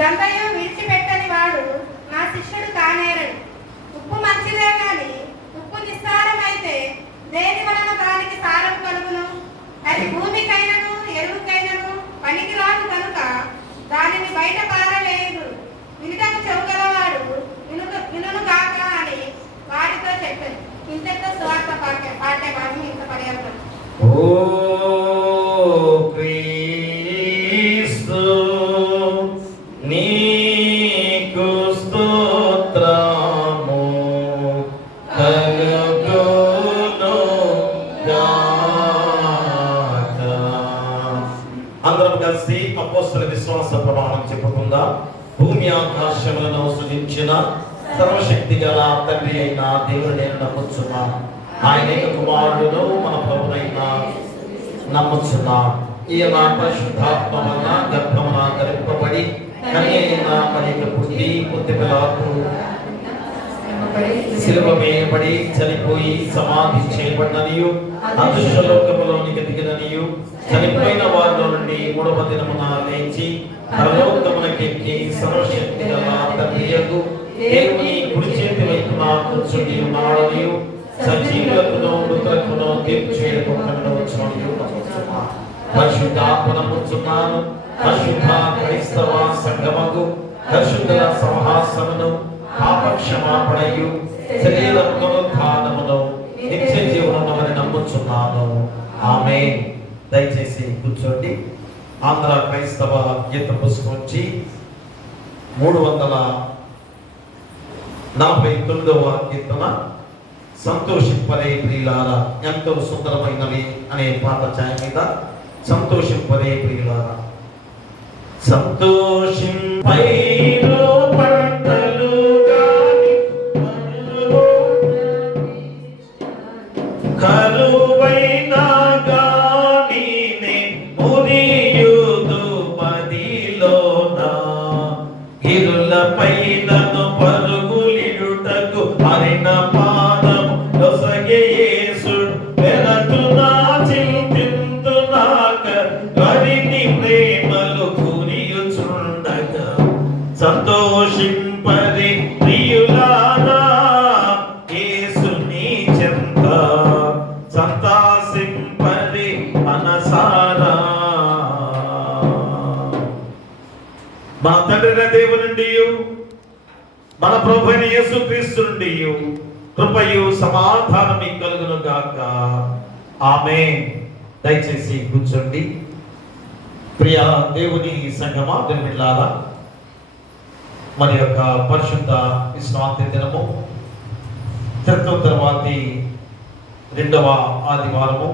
దంతయు విడిచిపెట్టని వాడు నా శిష్యుడు కానేరడు. ఉప్పు మంచిదే గాని ఉప్పు నిస్సారమైతే దేని వలన దానికి సారం కలుగును? అది భూమికైనను ఎరువుకైనను పనికిరాదు కనుక దానిని బయట పారవేయుడు. వినుటకు చెవుగలవాడు వినును గాక అని వారితో చెప్పాను. ఇంతతో స్వార్థ పాఠ్య భాగం ఇంత పర్యాప్తం. నీకు స్తోత్రము కలుగును గాక. అందరం కలిసి అపోస్తల విశ్వాస ప్రమాణం చెప్పుకుందాం. భూమి ఆకాశములను సృజించిన సర్వశక్తి గల తండ్రి అయిన దేవుడు నేను నమ్ముచున్నా. ఆయన కుమారుడును మన ప్రభునైన నమ్ముచున్నా. ఈయన పరిశుద్ధాత్మ వలన గర్భమున ధరింపబడి కన్య అయిన మరియకు పుట్టి పొంది పిలాతు శిలువ వేయబడి చనిపోయి సమాధి చేయబడిననియు అదృశ్య లోకములోనికి దిగిననియు చనిపోయిన వారిలో నుండి మూడవ దినమున లేచి పరలోకమునకెక్కి సర్వశక్తి గల తండ్రియగు దేవుని కుడి చేతి వైపున కూర్చుని ఉన్నాడనియు సజీవులకును మృతులకును తీర్పు చేయకుండా వచ్చుననియు నమ్ముచున్నాను. పరిశుద్ధాత్మ నమ్ముచున్నాను. పరిశుద్ధ క్రైస్తవ సంగమకు పరిశుద్ధుల సమాసమును పాపక్షమాపణయు శరీర పునరుద్ధానమును నిత్య జీవనమును నమ్ముచున్నాను. ఆమేన్. దయచేసి కూర్చోండి. ఆంధ్ర క్రైస్తవ గీత పుస్తకం నుంచి 349వ కీర్తన సంతోషింపరే ప్రియులారా ఎంతో సుందరమైనవి అనే పాట ఛాయ మీద సంతోషింపరే ప్రియులారా. సంతోషింపైలో పంటలు గాని కరువైన గాని నే మురియుదు మదిలోన ఇరుల పైనను పరుగులిడుటకు హరిన పాదము లొసగే యేసుడు వెరటునా చింతింతునాక గరిని ప్రేమలు కురియుచుండగా సంతోషింపరి ప్రియులారా యేసుని చెంత సంతాసింపరి మనసారా. మన తండ్రి దేవుని నుండి మన ప్రభువైన యేసుక్రీస్తు నుండి కృపయు సమాధానం మీకు కలుగును గాక. ఆమేన్. దయచేసి కూర్చోండి. ప్రియ దేవుని సంగమా వినులారా, మరి యొక్క పరిశుద్ధ విశ్రాంతి దినము క్రితం తర్వాతి 2వ ఆదివారము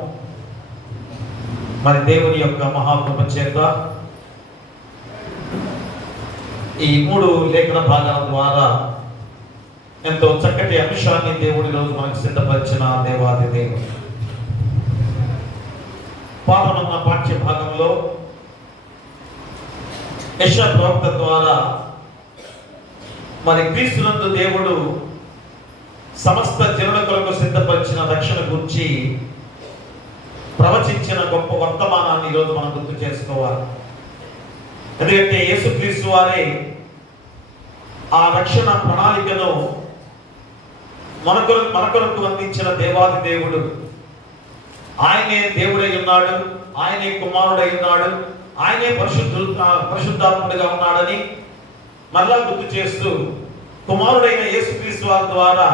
మరి దేవుని యొక్క మహాకృప చేత ఈ 3 లేఖన భాగాల ద్వారా ఎంతో చక్కటి అంశాన్ని దేవుడి రోజు మనకు సిద్ధపరిచిన దేవాది దేవుడు. పాఠమన్న పాఠ్య భాగంలో యెషయా ప్రవక్త ద్వారా మరి క్రీస్తునందు దేవుడు సమస్త జనుల కొరకు సిద్ధపరిచిన రక్షణ గురించి ప్రవచించిన గొప్ప వర్తమానాన్ని ఈరోజు మనం గుర్తు చేసుకోవాలి. ఎందుకంటే యేసుక్రీస్తు వారే ఆ రక్షణ ప్రణాళికను మన కొరకు అందించిన దేవాది దేవుడు. ఆయనే దేవుడై ఉన్నాడు, ఆయనే కుమారుడై ఉన్నాడు, ఆయనే పరిశుద్ధాత్ముడిగా ఉన్నాడని మరలా గుర్తు చేస్తూ కుమారుడైన యేసుక్రీస్తు వారి ద్వారా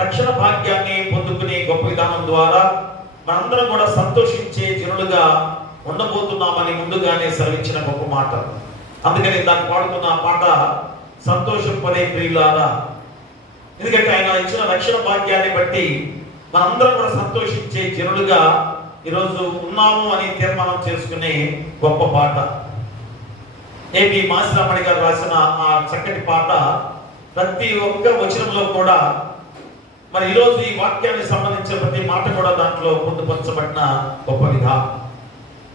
రక్షణ భాగ్యాన్ని పొందుకునే గొప్ప విధానం ద్వారా మనందరం కూడా సంతోషించే జనులుగా ఉండబోతున్నామని ముందుగానే సెలవించిన గొప్ప మాట. అందుకని దాన్ని పాడుతున్న పాట సంతోషపడే ప్రియులారా. ఎందుకంటే ఆయన ఇచ్చిన రక్షణ భాగ్యాన్ని బట్టి మనందరం కూడా సంతోషించే జనులుగా ఈరోజు ఉన్నాము అని తీర్మానం చేసుకునే గొప్ప పాట. ఏబి మాసిరామణి గారు రాసిన ఆ చక్కటి పాట ప్రతి ఒక్క వచనంలో కూడా మరి ఈరోజు ఈ వాక్యానికి సంబంధించిన ప్రతి మాట కూడా దాంట్లో పొందుపరచబడిన గొప్ప విధానం.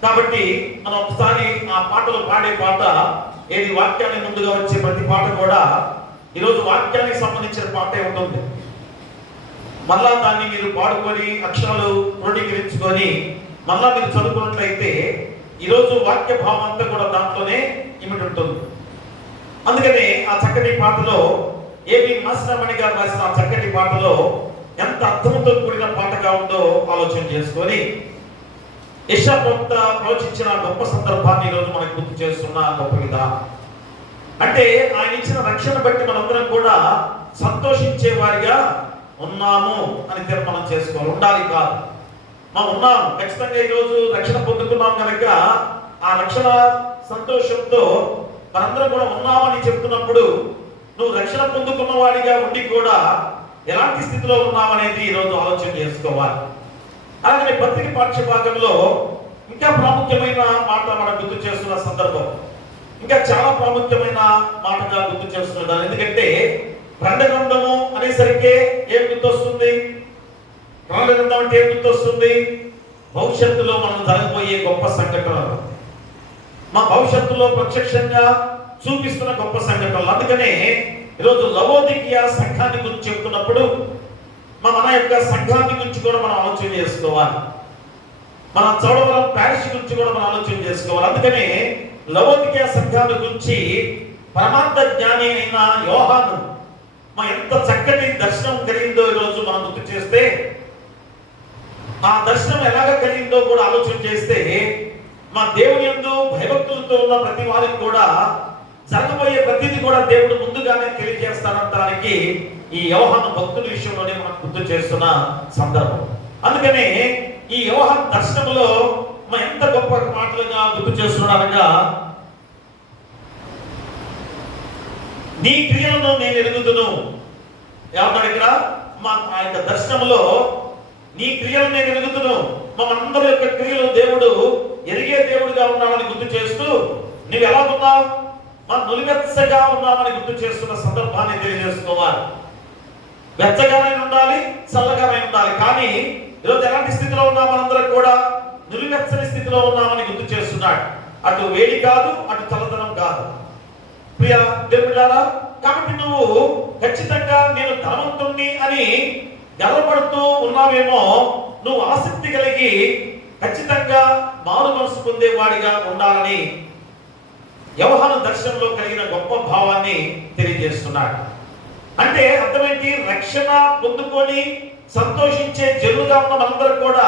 కాబట్టి మనం ఒకసారి ఆ పాటలు పాడే పాట ఏది వాక్యానికి ముందుగా వచ్చే ప్రతి పాట కూడా ఈరోజు వాక్యానికి సంబంధించిన పాటే ఉంటుంది. మళ్ళా దాన్ని మీరు పాడుకొని అక్షరాలు క్రోడీకరించుకొని మళ్ళా మీరు చదువుకున్నట్లయితే ఈరోజు వాక్య భావం అంతా కూడా దాంట్లోనే ఇమిటి ఉంటుంది. అందుకని ఆ చక్కటి పాటలో ఏబి మాసినామణి గారు రాసిన ఆ చక్కటి పాటలో ఎంత అర్థంతో కూడిన పాటగా ఉందో ఆలోచన చేసుకొని యెషయా ప్రవక్త ప్రవచించిన గొప్ప సందర్భాన్ని ఈరోజు మనకు గుర్తు చేస్తున్న గొప్ప విధానం. అంటే ఆయన ఇచ్చిన రక్షణ బట్టి మనందరం కూడా సంతోషించే వారిగా ఉన్నాము అని తీర్మానం చేసుకోవాలి. ఉండాలి కాదు, మనం ఉన్నాం. ఖచ్చితంగా ఈరోజు రక్షణ పొందుతున్నాం కనుక ఆ రక్షణ సంతోషంతో మనందరం కూడా ఉన్నామని చెప్తున్నప్పుడు నువ్వు రక్షణ పొందుకున్న వాడిగా ఉండి కూడా ఎలాంటి స్థితిలో ఉన్నామనేది ఈరోజు ఆలోచన చేసుకోవాలి. అలాగే పత్రిక పాఠ్య భాగంలో ఇంకా ప్రాముఖ్యమైన మాట మనం గుర్తు చేస్తున్న సందర్భం, ఇంకా చాలా ప్రాముఖ్యమైన మాటగా గుర్తు చేస్తున్నారు. ఎందుకంటే ప్రకటన గ్రంథము అనేసరికి ఏం గుర్తొస్తుంది? ప్రకటన గ్రంథం అంటే ఏం గుర్తొస్తుంది? భవిష్యత్తులో మనం జరగబోయే గొప్ప సంఘటనలు, మా భవిష్యత్తులో ప్రత్యక్షంగా చూపిస్తున్న గొప్ప సంఘటనలు. అందుకనే ఈరోజు లవోదికీయ సంఘాన్ని గురించి చెప్తున్నప్పుడు మన యొక్క సంఘాన్ని గురించి కూడా మనం ఆలోచన చేసుకోవాలి. మన చౌడవరం ప్యారిష్ గురించి కూడా మనం ఆలోచన చేసుకోవాలి. అందుకనే లవోదికీయ సంఘాన్ని గురించి పరమార్థ జ్ఞాని అయిన యోహాను ఎంత చక్కటి దర్శనం కలిగిందో ఈరోజు మనం గుర్తు చేస్తే, ఆ దర్శనం ఎలాగ కలిగిందో కూడా ఆలోచన చేస్తే మా దేవుని యందు భయభక్తులతో ఉన్న ప్రతి వారికి కూడా జరగబోయే ప్రతిదీ కూడా దేవుడు ముందుగానే తెలియజేస్తానడానికి ఈ యోహాను భక్తుల విషయంలోనే మనం గుర్తు చేస్తున్న సందర్భం. అందుకనే ఈ యోహాను దర్శనంలో ఎంత గొప్ప మాటలుగా గుర్తు చేస్తున్నాడనగా, నీ క్రియలను నేను ఎరుగుదును. ఏమన్నాడు ఇక్కడ? మా ఆ యొక్క దర్శనంలో నీ క్రియలను నేను ఎరుగుదును. మనందరి యొక్క క్రియలు దేవుడు ఎరిగే దేవుడిగా ఉన్నామని గుర్తు చేస్తూ, నువ్వు ఎలా ఉన్నావు? మనం నులివెచ్చగా ఉన్నామని గుర్తు చేస్తున్న సందర్భాన్ని తెలియజేసుకోవాలి. వెచ్చగానే ఉండాలి, చల్లగానే ఉండాలి. కానీ ఈరోజు ఎలాంటి స్థితిలో ఉన్నాం? మనందరం కూడా నులివెచ్చని స్థితిలో ఉన్నామని గుర్తు చేస్తున్నాడు. అటు వేడి కాదు, అటు చల్లదనం కాదు. ప్రియ దేవుడారా, కాబట్టి నువ్వు ఖచ్చితంగా నేను ధనవంతుణ్ణి అని గర్వపడుతూ ఉన్నావేమో, నువ్వు ఆసక్తి కలిగి ఖచ్చితంగా మారు మనసు పొందేవాడిగా ఉండాలని యోహాను దర్శనంలో కలిగిన గొప్ప భావాన్ని తెలియజేస్తున్నాడు. అంటే అర్థమేంటి? రక్షణ పొందుకొని సంతోషించే జనులుగా ఉన్న మనందరం కూడా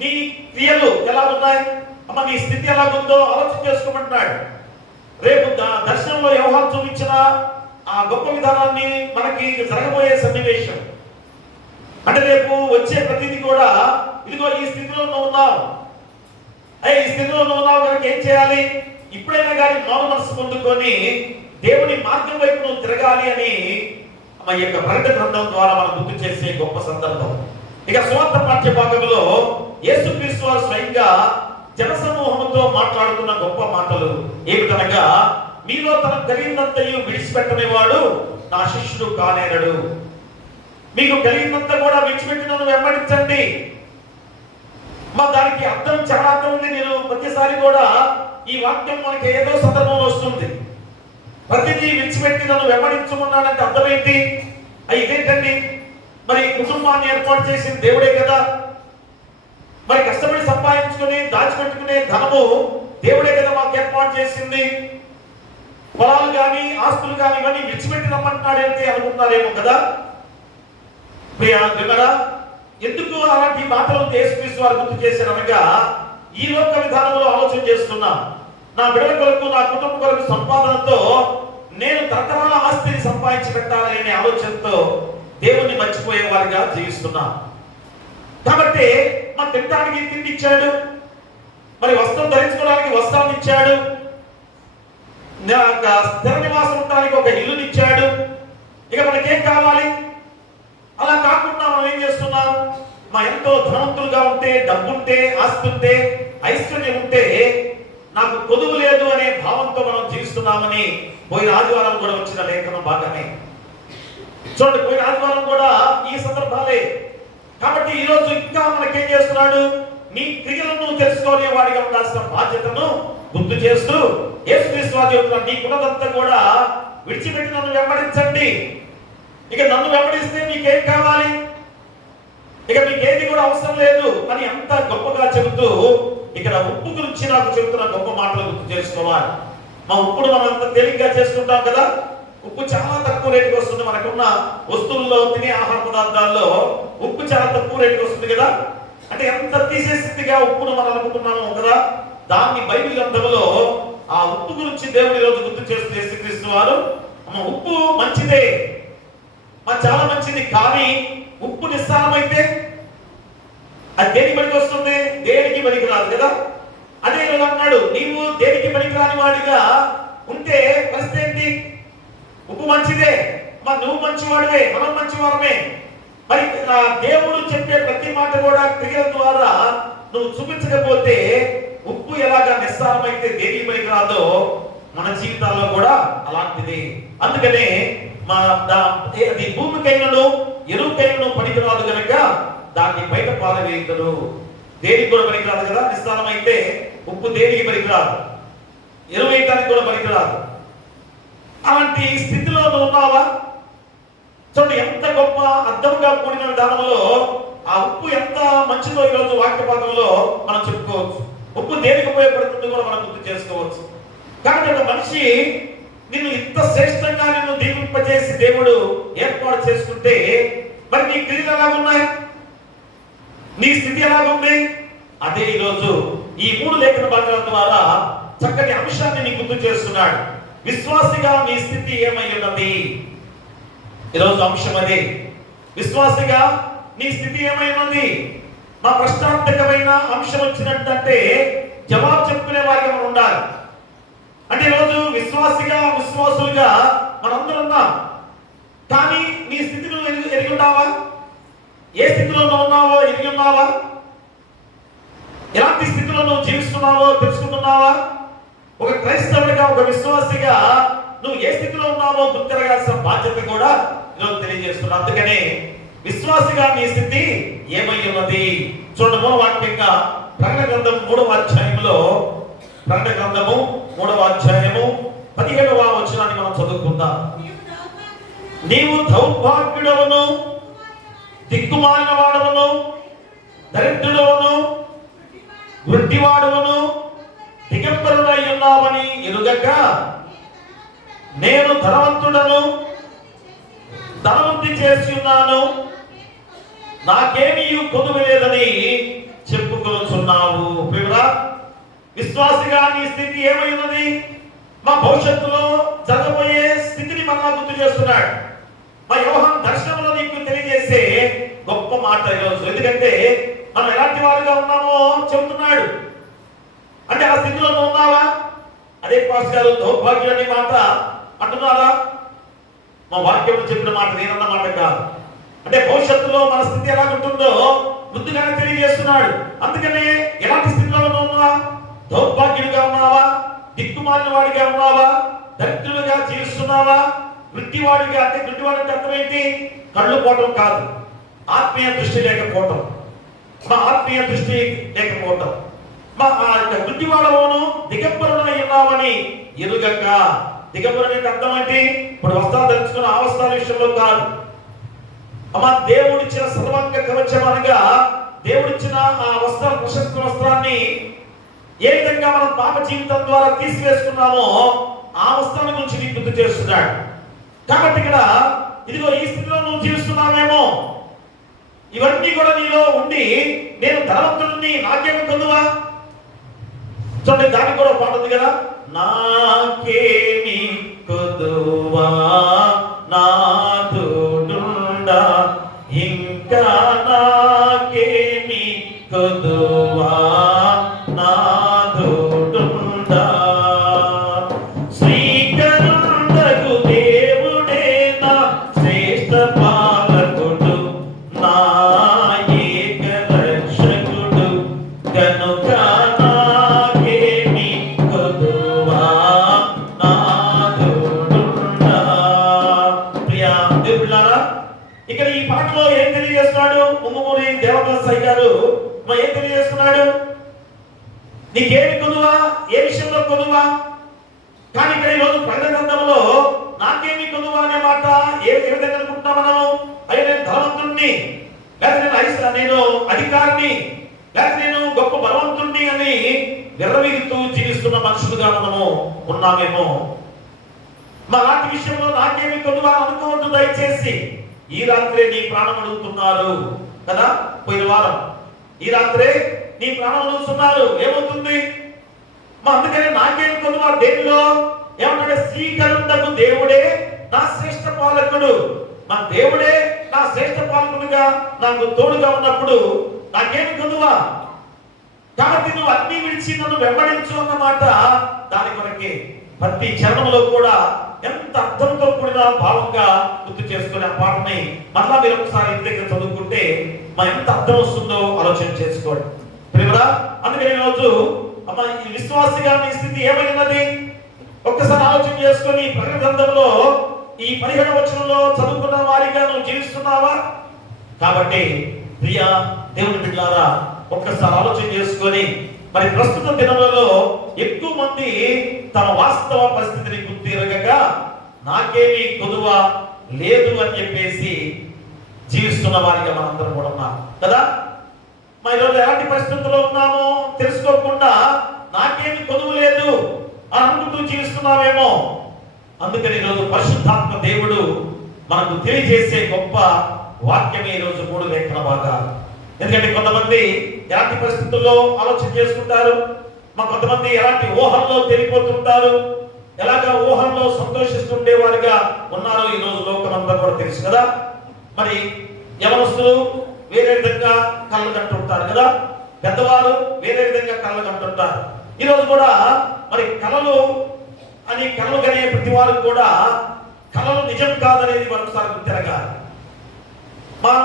నీ క్రియలు ఎలా ఉన్నాయి, అమ్మ నీ స్థితి ఎలాగుందో ఆలోచన చేసుకోమంటున్నాడు. రేపు దర్శనంలో యోహాను చూపించిన ఆ గొప్ప విధానాన్ని మనకి జరగబోయే సన్నివేశం అంటే రేపు వచ్చే ప్రతిదీ కూడా ఇదిగో ఈ స్థితిలో నువ్వు ఉన్నావు, ఈ స్థితిలో నువ్వు ఉన్నావు కనుక ఏం చేయాలి? ఇప్పుడైనా కానీ మారు మనసు పొందుకొని దేవుని మార్గం వైపు నువ్వు తిరగాలి అని మన యొక్క ప్రకటన గ్రంథం ద్వారా మనం గుర్తు చేసే గొప్ప సందర్భం. ఇక సువార్త పాఠ్య భాగంలో యేసుక్రీస్తు వారు స్వయంగా జనసమూహంతో మాట్లాడుతున్న గొప్ప మాటలు ఏమిటనగా, మీలో తన కలిగినంతయు విడిచిపెట్టని వాడు నా శిష్యుడు కానేరడు. మీకు కలిగినంత కూడా విడిచిపెట్టి నన్ను వెంబడించండి. దానికి అర్థం చాలా అర్థం ఉంది. నేను ప్రతిసారి కూడా ఈ వాక్యం మనకి ఏదో సందర్భంలో వస్తుంది. ప్రతిదీ విడిచిపెట్టి నన్ను వెంబడించమన్నాడంటే అర్థం ఏంటి? ఇదేంటండి? మరి కుటుంబాన్ని ఏర్పాటు చేసిన దేవుడే కదా, మరి కష్టపడి సంపాదించుకుని దాచిపెట్టుకునే ధనము దేవుడే కదా మాకు ఏర్పాటు చేసింది. పొలాలు కానీ ఆస్తులు కానీ ఇవన్నీ విడిచిపెట్టి రమ్మంటున్నాడేంటి అనుకుంటున్నారేమో కదా. ప్రియరా, ఎందుకు అలాంటి మాటలు యేసుక్రీస్తు వారు గుర్తు చేశారు అనగా, ఈ లోక విధానంలో ఆలోచన చేస్తున్నా, నా బిడ్డల కొరకు నా కుటుంబం కొరకు సంపాదనతో నేను తరతరాల ఆస్తిని సంపాదించి పెట్టాలి అనే ఆలోచనతో దేవుణ్ణి మర్చిపోయే వారిగా జీవిస్తున్నా. కాబట్టి మా తినడానికి తిండి ఇచ్చాడు, మరి వస్త్రం ధరించుకోవడానికి వస్త్రాన్ని ఇచ్చాడు, స్థిర నివాసం ఉండడానికి ఒక ఇల్లుని ఇచ్చాడు. ఇక మనకేం కావాలి? అలా కాకుండా మనం ఏం చేస్తున్నాం? ఎంతో ధనవంతులుగా ఉంటే, డబ్బుంటే, ఆస్తి ఉంటే, ఐశ్వర్యం ఉంటే నాకు కొదువు లేదు అనే భావంతో మనం జీవిస్తున్నామని పోయిన ఆదివారం కూడా వచ్చిన లేఖనం భాగమే. చూడండి, పోయిన ఆదివారం కూడా ఈ సందర్భాలే. కాబట్టి ఈ రోజు ఇంకా మనకేం చేస్తున్నాడు? నీ క్రియలను తెలుసుకునే వాడిగా ఉండాల్సిన బాధ్యతను గుర్తు చేస్తూ యేసుక్రీస్తు వారు చెబుతున్నారు, నీకున్నదంతా కూడా విడిచిపెట్టి నన్ను వెంబడించండి. ఇక నన్ను వెంబడిస్తే మీకేం కావాలి? ఇక మీకేది కూడా అవసరం లేదు అని ఎంత గొప్పగా చెబుతూ ఇక్కడ ఉప్పు గురించి నాకు చెబుతున్న గొప్ప మాటలు గుర్తు చేసుకోవాలి. మా ఉప్పును మనం అంత తేలిగ్గా చేసుకుంటాం కదా. ఉప్పు చాలా తక్కువ రేటుకి వస్తుంది. మనకున్న వస్తువుల్లో, తినే ఆహార పదార్థాల్లో ఉప్పు చాలా తక్కువ రేటుకి వస్తుంది కదా. అంటే ఎంత తీసేసిందిగా ఉప్పును మనం అనుకుంటున్నాము కదా. దాన్ని బైబిల్ గ్రంథంలో ఆ ఉప్పు గురించి దేవుడి రోజు గుర్తు చేస్తూ యేసుక్రీస్తు వారు, ఉప్పు మంచిదే, చాలా మంచిది, కానీ ఉప్పు నిస్సారమైతే అది దేనికి పనికి వస్తుంది? దేనికి పనికి రాదు కదా. అదే రోజు అన్నాడు, నీవు దేనికి పనికిరాని వాడిగా ఉంటే పరిస్థితి ఏంటి? ఉప్పు మంచిదే, మరి నువ్వు మంచివాడివే, మనం మంచివారమే. మరి దేవుడు చెప్పే ప్రతి మాట కూడా క్రియల ద్వారా నువ్వు చూపించకపోతే ఉప్పు ఎలాగా నిస్సారమైతే దేనికి పనికి రాదో మన జీవితాల్లో కూడా అలాంటిది. అందుకనే అది భూమికైనను ఎరువుకైనను పనికిరాదు కనుక దాన్ని బయట పారవేయుతారు. దేనికి కూడా పనికిరాదు కదా. నిస్సారమైతే ఉప్పు దేనికి పనికిరాదు, ఎరువు వేయటానికి కూడా పనికిరాదు. అలాంటి స్థితిలో నువ్వు ఉన్నావా? చూడండి ఎంత గొప్ప అర్థంగా కూడిన విధానంలో ఆ ఉప్పు ఎంత మంచిదో ఈరోజు వాక్య భాగంలో మనం చెప్పుకోవచ్చు. ఉప్పు దేనికి ఉపయోగపడుతుందో కూడా మనం గుర్తు చేసుకోవచ్చు. కాబట్టి ఒక మనిషి నిన్ను ఇంత శ్రేష్టంగా నిన్ను దీవింపజేసి దేవుడు ఏర్పాటు చేసుకుంటే మరి నీ క్రియలు ఎలాగున్నాయి, నీ స్థితి ఎలాగుంది? అదే ఈరోజు ఈ 3 లేఖన భాగాల ద్వారా చక్కటి అంశాన్ని నీకు గుర్తు చేస్తున్నాడు. విశ్వాసిగా నీ స్థితి ఏమై ఉన్నది? ఈరోజు అంశం అదే. విశ్వాసిగా నీ స్థితి ఏమై ఉన్నది? మా ప్రశ్నార్థకమైన అంశం వచ్చినట్టే జవాబు చెప్పుకునే వారికి మనం ఉండాలి. అంటే ఈరోజు విశ్వాసులుగా మనందరం ఉన్నాం. కానీ నీ స్థితి నువ్వు ఎరిగి ఉన్నావా? ఏ స్థితిలో నువ్వు ఉన్నావో ఎరిగి ఉన్నావా? ఎలాంటి స్థితిలో నువ్వు జీవిస్తున్నావో తెలుసుకుంటున్నావా? ఒక క్రైస్తవుడిగా, ఒక విశ్వాసిగా నువ్వు ఏ స్థితిలో ఉన్నావో గుర్తిరగాల్సిన బాధ్యత కూడా ఈరోజు తెలియజేస్తున్నా. అందుకనే విశ్వాసిగా నీ స్థితి ఏమై ఉన్నది? చూడండి, మూడవ వాక్యంగా ప్రకటన గ్రంథం 3వ అధ్యాయంలో, ప్రకటన గ్రంథము 3వ అధ్యాయము 17వ వచనాన్ని మనం చదువుకుందాం. నీవు దౌర్భాగ్యుడవును, దిక్కుమాలిన వాడవును, దరిద్రుడవును, గుడ్డివాడవును, దిగంబరుడై ఉన్నావని ఎరుగక నేను ధనవంతుడను, ధనవృద్ధి చేసి ఉన్నాను, నాకేమీ కొదువ లేదని చెప్పుకొనుచున్నావు. ప్రియుడా, విశ్వాసిగా నీ స్థితి ఏమై ఉన్నది? మా భవిష్యత్తులో జరగబోయే స్థితిని మనలా గుర్తు చేస్తున్నాడు. మా యోహాను దర్శనంలో నీకు తెలియజేసే గొప్ప మాట ఈరోజు. ఎందుకంటే మనం ఎలాంటి వారుగా ఉన్నామో చెబుతున్నాడు. అంటే ఆ స్థితిలో నువ్వు ఉన్నావా? అదే పాస్ గారు దౌర్భాగ్యం అనే మాట అంటున్నారా? మా వాక్యంలో చెప్పిన మాట నేనన్న మాట కాదు. అంటే భవిష్యత్తులో మన స్థితి ఎలా ఉంటుందో ముందుగానే తెలియజేస్తున్నాడు. అందుకనే ఎలాంటి స్థితిలో ఉన్నావా? దౌర్భాగ్యుడిగా ఉన్నావా? దిక్కుమాలిన వాడిగా ఉన్నావా? దరిద్రుడిగా జీవిస్తున్నావా? వృత్తివాడిగా, అంటే గుడ్డివాడికి అర్థం ఏంటి? కళ్ళు పోవటం కాదు, ఆత్మీయ దృష్టి లేకపోవటం, మా ఆత్మీయ దృష్టి లేకపోవటం. మా గుడ్డివాడవును దిగంబరుడై ఉన్నామని ఎరుగక. దిగంబరుడికి అర్థం ఏంటి? ఇప్పుడు వస్త్రాలు ధరించుకున్న ఆ వస్త్రాల విషయంలో కాదు. అమ్మ, దేవుడిచ్చిన సర్వాంగ కవచం అనగా దేవుడిచ్చిన ఆ ప్రశస్త వస్త్రాన్ని ఏ విధంగా మనం పాప జీవితం ద్వారా తీసివేసుకున్నామో ఆ వస్త్రాన్ని గురించి నీకు గుర్తు చేస్తున్నాడు. కాబట్టి ఇక్కడ ఇదిగో ఈ స్థితిలో నువ్వు జీవిస్తున్నావేమో, ఇవన్నీ కూడా నీలో ఉండి నేను ధనవంతుడిని, నాకేమి కొదువా? చూడండి, దానికి కూడా పాట ఉంది కదా, నాకేమి కొదువా నాదుడుండా, ఇంకా నాకేమి కొదువా నాదుడుండా, శ్రీకరుండకు దేవుడే నా శ్రేష్ఠ పాలకుడు, నా ఏక రక్షకుడు, కనుక నాకేమి కొదువా నాదుడుండా. ప్రియా దేవుళ్ళారా, ఇక్కడ ఈ పాటలో ఏం తెలియజేస్తున్నాడు? ముంగుమూరి దేవదాసయ్య గారు ఏం తెలియజేస్తున్నాడు? నీకేమి కొదువా? ఏ విషయంలో కొదువా? కానీ ఇక్కడ ఈరోజు ప్రకటన గ్రంథంలో నాకేమి కొదువా అనే మాట ఏ విధంగా అనుకుంటున్నాం మనం? అయ్యో నేను ధనవంతుడిని, లేదా నేను అధికారిని, లేక నేను గొప్ప బలవంతుణ్ణి అని విర్రవీగుతూ జీవిస్తున్న మనుషులుగా మనము ఉన్నామేమో. మా లాంటి విషయంలో నాకేమి కొద్దువా అనుకోవద్దు దయచేసి. ఈ రాత్రే నీ ప్రాణం అడుగుతున్నారు కదా, పోయిన వారం ఈ రాత్రే నీ ప్రాణం అడుగుతున్నారు, ఏమవుతుంది మా? అందుకని నాకేమి కొద్దువా దేనిలో ఏమంటే శ్రీకరుండకు దేవుడే నా శ్రేష్ఠ పాలకుడు. మా దేవుడే నా శ్రేష్ఠ పాలకుడుగా నాకు తోడుగా ఉన్నప్పుడు నాకేమి కొద్దువా? కాబట్టి నువ్వు అన్ని విడిచి నన్ను వెంబడించు అన్నమాట. దాని కొరకే ప్రతి చరణంలో కూడా ఎంత అర్థంతో కూడిన భావంగా గుర్తు చేసుకునే ఆ పాటని మళ్ళా మీరు ఒకసారి ఇంటి దగ్గర చదువుకుంటే ఎంత అర్థం వస్తుందో ఆలోచన చేసుకోండి ప్రియరా. అందుకని ఈరోజు అమ్మ ఈ విశ్వాసిగా నీ స్థితి ఏమైనది ఒక్కసారి ఆలోచన చేసుకొని ప్రకటన గ్రంథంలో ఈ 17వ వచనంలో చదువుకున్న వారిగా నువ్వు జీవిస్తున్నావా? కాబట్టి ప్రియ దేవుని బిడ్డలారా, ఒక్కసారి ఆలోచన చేసుకొని మరి ప్రస్తుత దినములలో ఎక్కువ మంది తమ వాస్తవ పరిస్థితిని గుర్తిరగక నాకేమీ కొదువ లేదు అని చెప్పేసి జీవిస్తున్న వారిగా మనందరం కూడా ఉన్నాం కదా. మరి ఈరోజు ఎలాంటి పరిస్థితుల్లో ఉన్నామో తెలుసుకోకుండా నాకేమి కొదువు లేదు అని అనుకుంటూ జీవిస్తున్నామేమో. అందుకని ఈరోజు పరిశుద్ధాత్మ దేవుడు మనకు తెలియజేసే గొప్ప వాక్యమే ఈరోజు 3 లేఖన భాగాలు. ఎందుకంటే కొంతమంది ఎలాంటి పరిస్థితుల్లో ఆలోచన చేసుకుంటారు, కొంతమంది ఎలాంటి ఊహల్లో తెలిపోతుంటారు, ఎలాగ ఊహల్లో సంతోషిస్తుండే వారిగా ఉన్నారో ఈ రోజు లోకమంతా కూడా తెలుసు కదా. మరి యవనస్తులు వేరే విధంగా కళ్ళు కంటుంటారు కదా, పెద్దవారు వేరే విధంగా కళ్ళు కంటుంటారు. ఈ రోజు కూడా మరి కళలు అని కళలు కనే ప్రతి వారు కూడా కళలు నిజం కాదనేది మరోసారి గుర్తిరగాలి.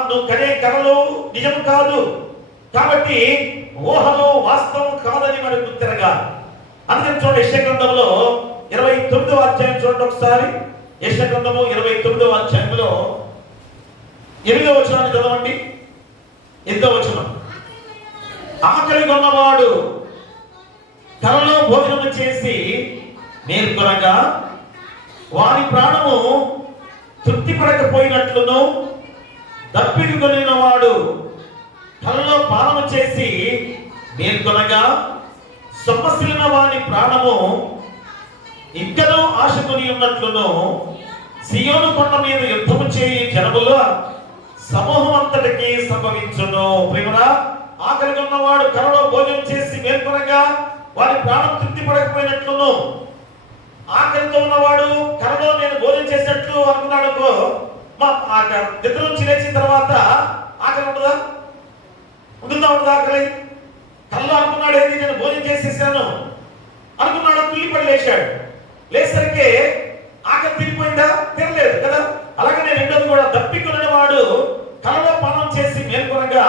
నువ్వు కనే కళలు నిజం కాదు కాబట్టి ఊహలో వాస్తవం కాదని మనకు గుర్తిరగాలి. అందుకని చూడండి యెషయా గ్రంథంలో 29వ అధ్యాయం చూడండి ఒకసారి. యెషయా గ్రంథము 29వ అధ్యాయంలో 8వ వచనాన్ని చదవండి. 8వ వచనం, ఆకలి కొన్నవాడు కలలో భోజనము చేసి మేల్కొనగా వారి ప్రాణము తృప్తి పడకపోయినట్లును, దప్పిక కొనిన వాడు కలలో పానము చేసి మేల్కొనగా సొమ్మసిలిన వాని ప్రాణము ఇంకనూ ఆశ కొని ఉన్నట్లును, సియోను కొండ మీద యుద్ధము చేయి జనముల సమూహం అంతటికి సంభవించును. ప్రేమరా, ఆకలి ఉన్నవాడు కలలో భోజనం చేసి మేల్కొనగా వారి ప్రాణం తృప్తి పడకపోయినట్లును, ఆకలితో ఉన్నవాడు కలలో నేను భోజనం చేసినట్లు అనుకున్నాడు. నిద్ర నుంచి లేచిన తర్వాత ఆకలి ఉండదా? ఉండదా ఆకలి? కళ్ళు అనుకున్నాడు ఏది నేను భోజనం చేసేసాను అనుకున్నాడు, తుల్లిపడి లేచాడు. లేసరికి ఆకలి తిరిగిపోయిందా? తిరలేదు కదా. అలాగనే రెండోది కూడా దప్పికొనిన వాడు కలలో పానం చేసి మేల్కొనగా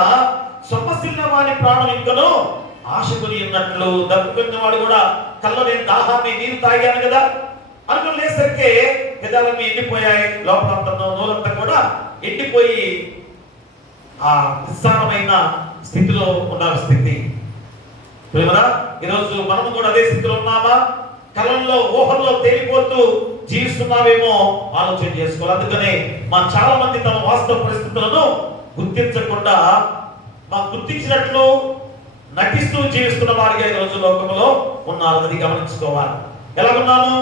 సొమ్మసిల్లిన వాని ప్రాణం ఇంకను ఆశ కొని ఉన్నట్లు, దప్పికొనిన వాడు కూడా కళ్ళలో నేను దాహాన్ని నీరు తాగాను కదా అనుకుని లేసరికి పెదాలన్నీ ఎండిపోయాయి, లోపలంతా నోరంతా కూడా ఎండిపోయి ఆ నిస్సారమైన స్థితిలో ఉన్న స్థితి. ప్రేమరా, ఈరోజు మనము కూడా అదే స్థితిలో ఉన్నామా? కళల్లో ఊహల్లో తేలిపోతూ జీవిస్తున్నామేమో ఆలోచన చేసుకోవాలి. అందుకనే చాలా మంది తమ వాస్తవ పరిస్థితులను గుర్తించకుండా గుర్తించినట్లు నటిస్తూ జీవిస్తున్న వారిగా ఈ రోజు లోకంలో ఉన్నారు. అది గమనించుకోవాలి. ఎలాగున్నాను?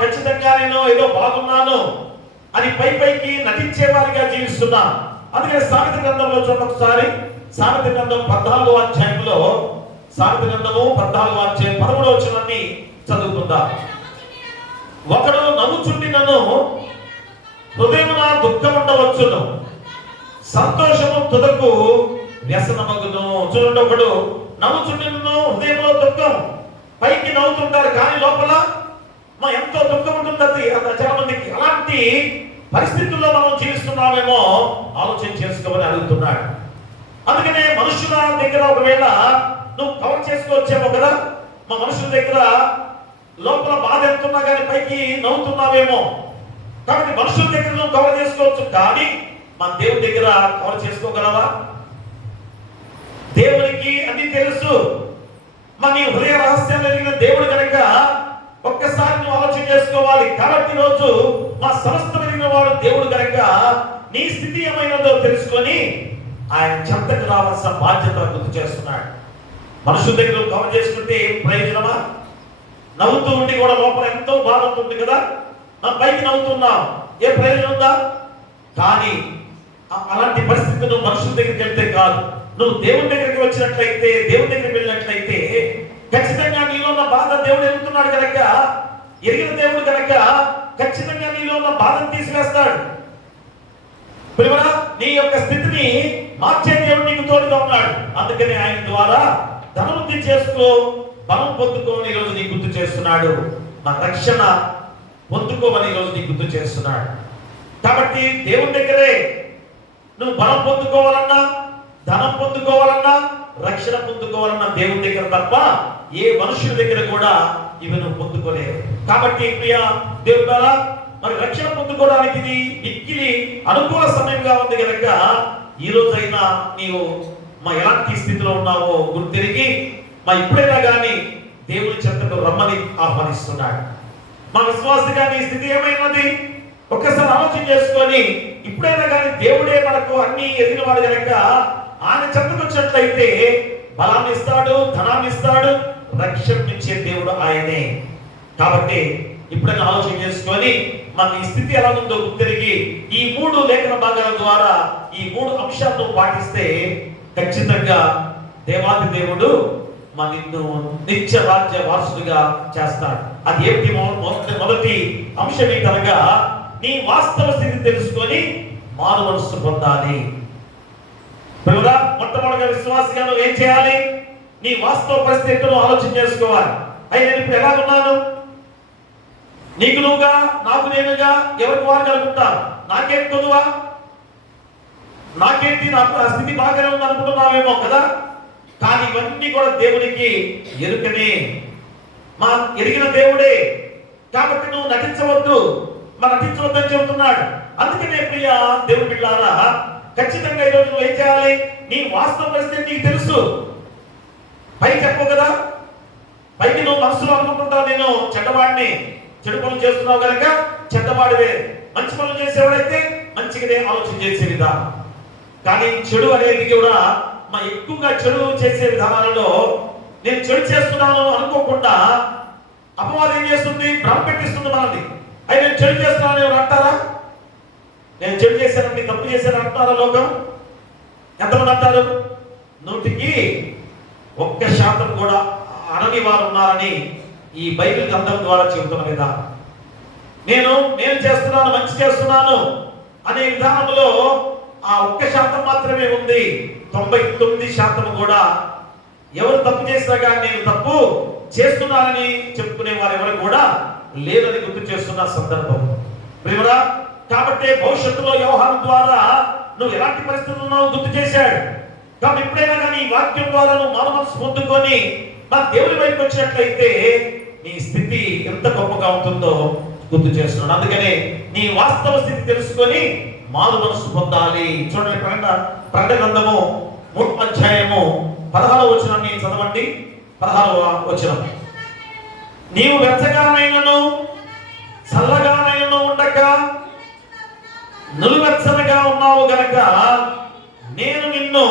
ఖచ్చితంగా నేను ఏదో బాగున్నాను అని పైకి నటించే వారిగా జీవిస్తున్నా. అందుకని సామెత గ్రంథంలో చూడండి ఒకసారి. సామెత గ్రంథం 14వ అధ్యాయంలో, సామెత గ్రంథము 14వ అధ్యాయం 13వ వచనాన్ని చదువుకుందాం. ఒకడు నవ్వుచుండినను హృదయమున దుఃఖం ఉండవచ్చును, సంతోషము తుదకు వ్యసనమగును. చూడండి, ఒకడు నవ్వుచుండినను హృదయంలో దుఃఖం, పైకి నవ్వుతుంటారు కానీ లోపల ఎంతో దుఃఖం ఉంటుంది చాలా మందికి. అలాంటి పరిస్థితుల్లో మనం జీవిస్తున్నామేమో ఆలోచన చేసుకోమని అడుగుతున్నాడు. అందుకనే మనుషుల దగ్గర ఒకవేళ నువ్వు కవర్ చేసుకోవచ్చేమో కదా. మనుషుల దగ్గర లోపల బాధ ఎంతున్నా కానీ పైకి నవ్వుతున్నావేమో. కాబట్టి మనుషుల దగ్గర నువ్వు కవర్ చేసుకోవచ్చు, కానీ మన దేవుని దగ్గర కవర్ చేసుకోగలవా? దేవునికి అన్ని తెలుసు. నీ హృదయ రహస్యాలు ఎరిగిన దేవుడు కనుక ఒక్కసారి నువ్వు ఆలోచన చేసుకోవాలి. కాబట్టి రోజు సమస్తం ఎరిగిన వాడు దేవుడు కనుక నీ స్థితి ఏమైనదో తెలుసుకొని ఆయన చెంతకు రావాల్సిన బాధ్యత గుర్తు చేస్తున్నాడు. మనుషుల దగ్గర కవర్ చేసుకుంటే ఏం ప్రయోజనమా? నవ్వుతూ ఉండి కూడా లోపల ఎంతో బాధ ఉంటుంది కదా. మనం పైకి నవ్వుతున్నాం, ఏ ప్రయోజనం ఉందా? కానీ అలాంటి పరిస్థితి నువ్వు మనుషుల దగ్గరికి వెళ్తే కాదు, నువ్వు దేవుని దగ్గరికి వచ్చినట్లయితే, దేవుని దగ్గరికి వెళ్ళినట్లయితే ఖచ్చితంగా నీలో ఉన్న బాధ దేవుడు ఎరుగుతున్నాడు కనుక, ఎరిగిన దేవుడు కనుక ఖచ్చితంగా నీలో ఉన్న బాధను తీసివేస్తాడు. ప్రియరా, నీ యొక్క స్థితిని మార్చే దేవుడు నీకు తోడుగా ఉన్నాడు. అందుకని ఆయన ద్వారా ధనవృద్ధి చేసుకో, బలం పొందుకోని ఈరోజు నీకు గుర్తు చేస్తున్నాడు. నా రక్షణ పొందుకోమని ఈరోజు నీకు గుర్తు చేస్తున్నాడు. కాబట్టి దేవుని దగ్గరే నువ్వు బలం పొందుకోవాలన్నా, ధనం పొందుకోవాలన్నా, రక్షణ పొందుకోవాలన్నా దేవుని దగ్గర తప్ప ఏ మనుషుల దగ్గర కూడా ఇవి నువ్వు పొందుకోలేవు. కాబట్టి ప్రియ దేవుడా, మరి రక్షణ పొందుకోవడానికి ఇది మిక్కిలి అనుకూల సమయంగా ఉంది కనుక ఈ రోజైనా నీవు ఎలాంటి స్థితిలో ఉన్నావో గుర్తిరిగి ఇప్పుడైనా కానీ దేవుని చెంతకు రమ్మని ఆహ్వానిస్తున్నాడు. మా విశ్వాసగా నీ స్థితి ఏమైనది ఒక్కసారి ఆలోచన చేసుకొని, ఇప్పుడైనా కానీ దేవుడే మనకు అన్ని ఎదిగినవాడు కనుక ఆయన చెంతకు వచ్చినట్లయితే బలాన్ని ఇస్తాడు, ధనాన్ని ఇస్తాడు, రక్షణ ఇచ్చే దేవుడు ఆయనే. కాబట్టి ఇప్పుడైనా ఆలోచన చేసుకొని మన ఈ స్థితి ఎలా ఉందో గుర్తిరిగి ఈ 3 లేఖన భాగాల ద్వారా ఈ 3 అంశాలను పాటిస్తే ఖచ్చితంగా దేవాది దేవుడు నిన్ను నిత్య రాజ్య వారసుడిగా చేస్తాడు. అది ఏమిటి? మొదటి అంశం ఏంటనగా నీ వాస్తవ స్థితి తెలుసుకొని మారు మనస్సు పొందాలి. మొట్టమొదటిగా విశ్వాసిగా నువ్వు ఏం చేయాలి? నీ వాస్తవ పరిస్థితులను ఆలోచన చేసుకోవాలి. అయితే నేను ఇప్పుడు ఎలాగున్నాను? నీకు నువ్వుగా, నాకు నేనుగా, ఎవరికి వారు కలుగుతాను. నాకేంటి కొదువా? నాకేంటి, నాకు ఆ స్థితి బాగానే ఉంది అనుకుంటున్నావేమో కదా. కానీ ఇవన్నీ కూడా దేవునికి ఎరుకనే, ఎరిగిన దేవుడే. కాబట్టి నువ్వు నటించవద్దు, నటించవద్దని చెబుతున్నాడు. అందుకనే ప్రియ దేవుని బిడ్డలారా, ఖచ్చితంగా ఈరోజు నువ్వు ఏం చేయాలి? నీ వాస్తవ పరిస్థితి నీకు తెలుసు. పైకి చెప్పవు కదా, పైకి నువ్వు మనసులో అనుకుంటుంటావు నేను చెడ్డవాడిని, చెడు పనులు చేస్తున్నావు కనుక చెడ్డవాడివే. మంచి పనులు చేసేవాడైతే మంచిగానే ఆలోచన చేసే విధానం. కానీ చెడు అనేది కూడా ఎక్కువగా చెడు చేసే విధానాలలో నేను చెడు చేస్తున్నాను అనుకోకుండా అపవాదం ఏం చేస్తుంది? భ్రమ పెట్టిస్తుంది మనల్ని. అయితే నేను చెడు చేస్తున్నాను ఎవరు అంటారా? నేను చెడు చేశానండి, తప్పు చేశాను అంటారా లోకం? ఎంతమంది అంటారు? 100కి 1% కూడా అనని వారు ఉన్నారని ఈ బైబిల్ గ్రంథం ద్వారా చెబుతున్న విధానం. నేను చేస్తున్నాను, మంచి చేస్తున్నాను అనే విధానంలో ఆ 1% మాత్రమే ఉంది. 99% కూడా ఎవరు తప్పు చేసినా కానీ నేను తప్పు చేస్తున్నానని చెప్పుకునే వారు ఎవరు కూడా లేదని గుర్తు చేస్తున్న సందర్భం ప్రియరా. కాబట్టి భవిష్యత్తులో వ్యవహారం ద్వారా నువ్వు ఎలాంటి పరిస్థితులు ఉన్నావు గుర్తు చేశాడు. కాబట్టి ఎప్పుడైనా కానీ ఈ వాక్యం ద్వారా నువ్వు మారు మనసు పొందుకొని నా దేవుని వైపు వచ్చినట్లయితే నీ స్థితి ఎంత గొప్పగా ఉంటుందో గుర్తు చేస్తున్నాడు. అందుకనే నీ వాస్తవ స్థితి తెలుసుకొని మారు మనసు పొందాలి. చూడండి, ప్రకటన గ్రంథము 3వ అధ్యాయము 16వ వచనాన్ని చదవండి. 16వ వచనం, నీవు వెచ్చగానైనను చల్లగానైనను ఉండక నిలువెచ్చనగా ఉన్నావు గనక నేను నిన్ను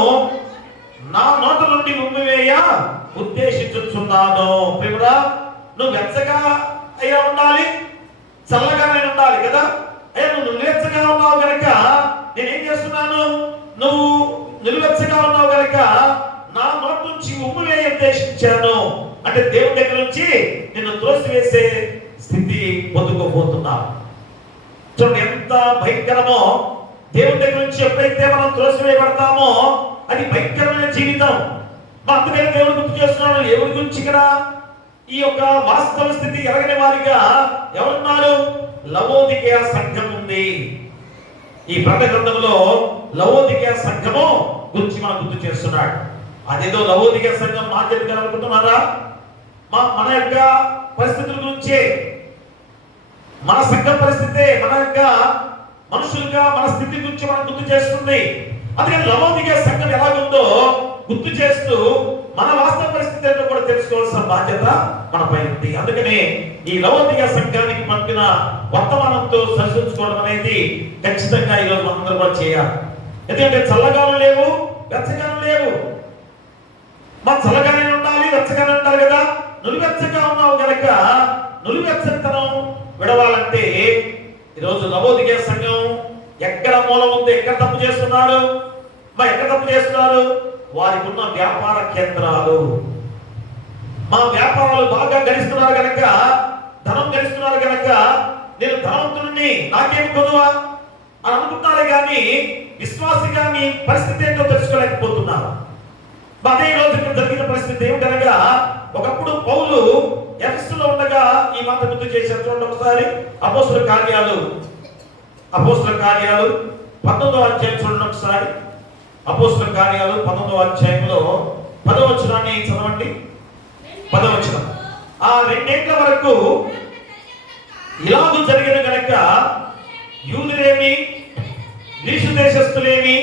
నా నోట నుండి ఉమ్మివేయ ఉద్దేశించుచున్నాను. ప్రియుడా, నువ్వు వెచ్చగా అయ్యా ఉండాలి, చల్లగానే ఉండాలి కదా. అయ్యా నువ్వు నిలువెచ్చగా ఉన్నావు గనక నేనేం చేస్తున్నాను? నువ్వు నిలువెచ్చగా ఉన్నావు గనక నా నోట నుంచి ఉమ్మివేయ ఉద్దేశించాను. అంటే దేవుడి దగ్గర నుంచి నిన్ను త్రోసివేసే స్థితి పొందుకోబోతున్నావు. చూడండి ఎంత భయంకరమో. దేవుడి దగ్గర నుంచి ఎప్పుడైతే మనం త్రోసివేయబడతామో అది భయంకరమైన జీవితం. అందుకని దేవుడు గుర్తు చేస్తున్నాడు. ఎవరి గురించి కదా ఈ యొక్క వాస్తవ స్థితి ఎరగని వారిగా ఎవరున్నారు? లవోదికయ సంఘం ఉంది. ఈ ప్రకటన గ్రంథంలో లవోదికయ సంఘము గురించి మనం గుర్తు చేస్తున్నాడు. అదేదో లవోదికయ సంఘం మాట్లాడగల అనుకుంటున్నారా? మన యొక్క పరిస్థితుల గురించే, మన సంఘం పరిస్థితే, మన యొక్క మనుషులుగా మన స్థితి గురించి మనం గుర్తు చేస్తుంది. అందుకని లవోదికయ సంఘం ఎలాగుందో గుర్తు చేస్తూ మన వాస్తవ పరిస్థితి ఏంటో కూడా తెలుసుకోవాల్సిన బాధ్యత మనపై ఉంది. అందుకనే ఈ లవోదికయ సంఘానికి పంపిన వర్తమానంతో సరిచూసుకోవడం అనేది ఖచ్చితంగా ఈరోజు మనందరూ కూడా చేయాలి. ఎందుకంటే చల్లగాలు లేవు, వెచ్చగాలు లేవు. మా చల్లగానే ఉండాలి, వెచ్చగానే ఉండాలి కదా. నులివెచ్చగా ఉన్నావు కనుక నులివెచ్చతనం విడవాలంటే ఈరోజు లవోదికీయ సంఘం ఎక్కడ మూలం ఉంది, ఎక్కడ తప్పు చేస్తున్నారు, ఎక్కడ తప్పు చేస్తున్నారు? వారికి ఉన్న వ్యాపార కేంద్రాలు, మా వ్యాపారాలు బాగా గడిస్తున్నారు కనుక, ధనం గడిస్తున్నారు కనుక నేను ధనవంతుడిని, నాకేం కొదువా అని అనుకుంటున్నారే కానీ విశ్వాసిగా మీ పరిస్థితి ఏంటో తెలుసుకోలేకపోతున్నారు. అదే రోజు ఇక్కడ జరిగిన పరిస్థితి ఏమిటనగా, ఒకప్పుడు పౌలు ఎఫెసులో ఉండగా ఈ మాట గుర్తు చేశారు. చూడండి ఒకసారి అపోస్తలుల కార్యాలు 19వ అధ్యాయం చూడండి ఒకసారి. అపోస్తలుల కార్యాలు 19వ అధ్యాయంలో 10వ వచనాన్ని చదవండి. 10వ వచనం. ఆ 2 ఏళ్ల వరకు ఇలాగూ జరిగిన గనక యూదులేమి గ్రీసు దేశస్థులేమి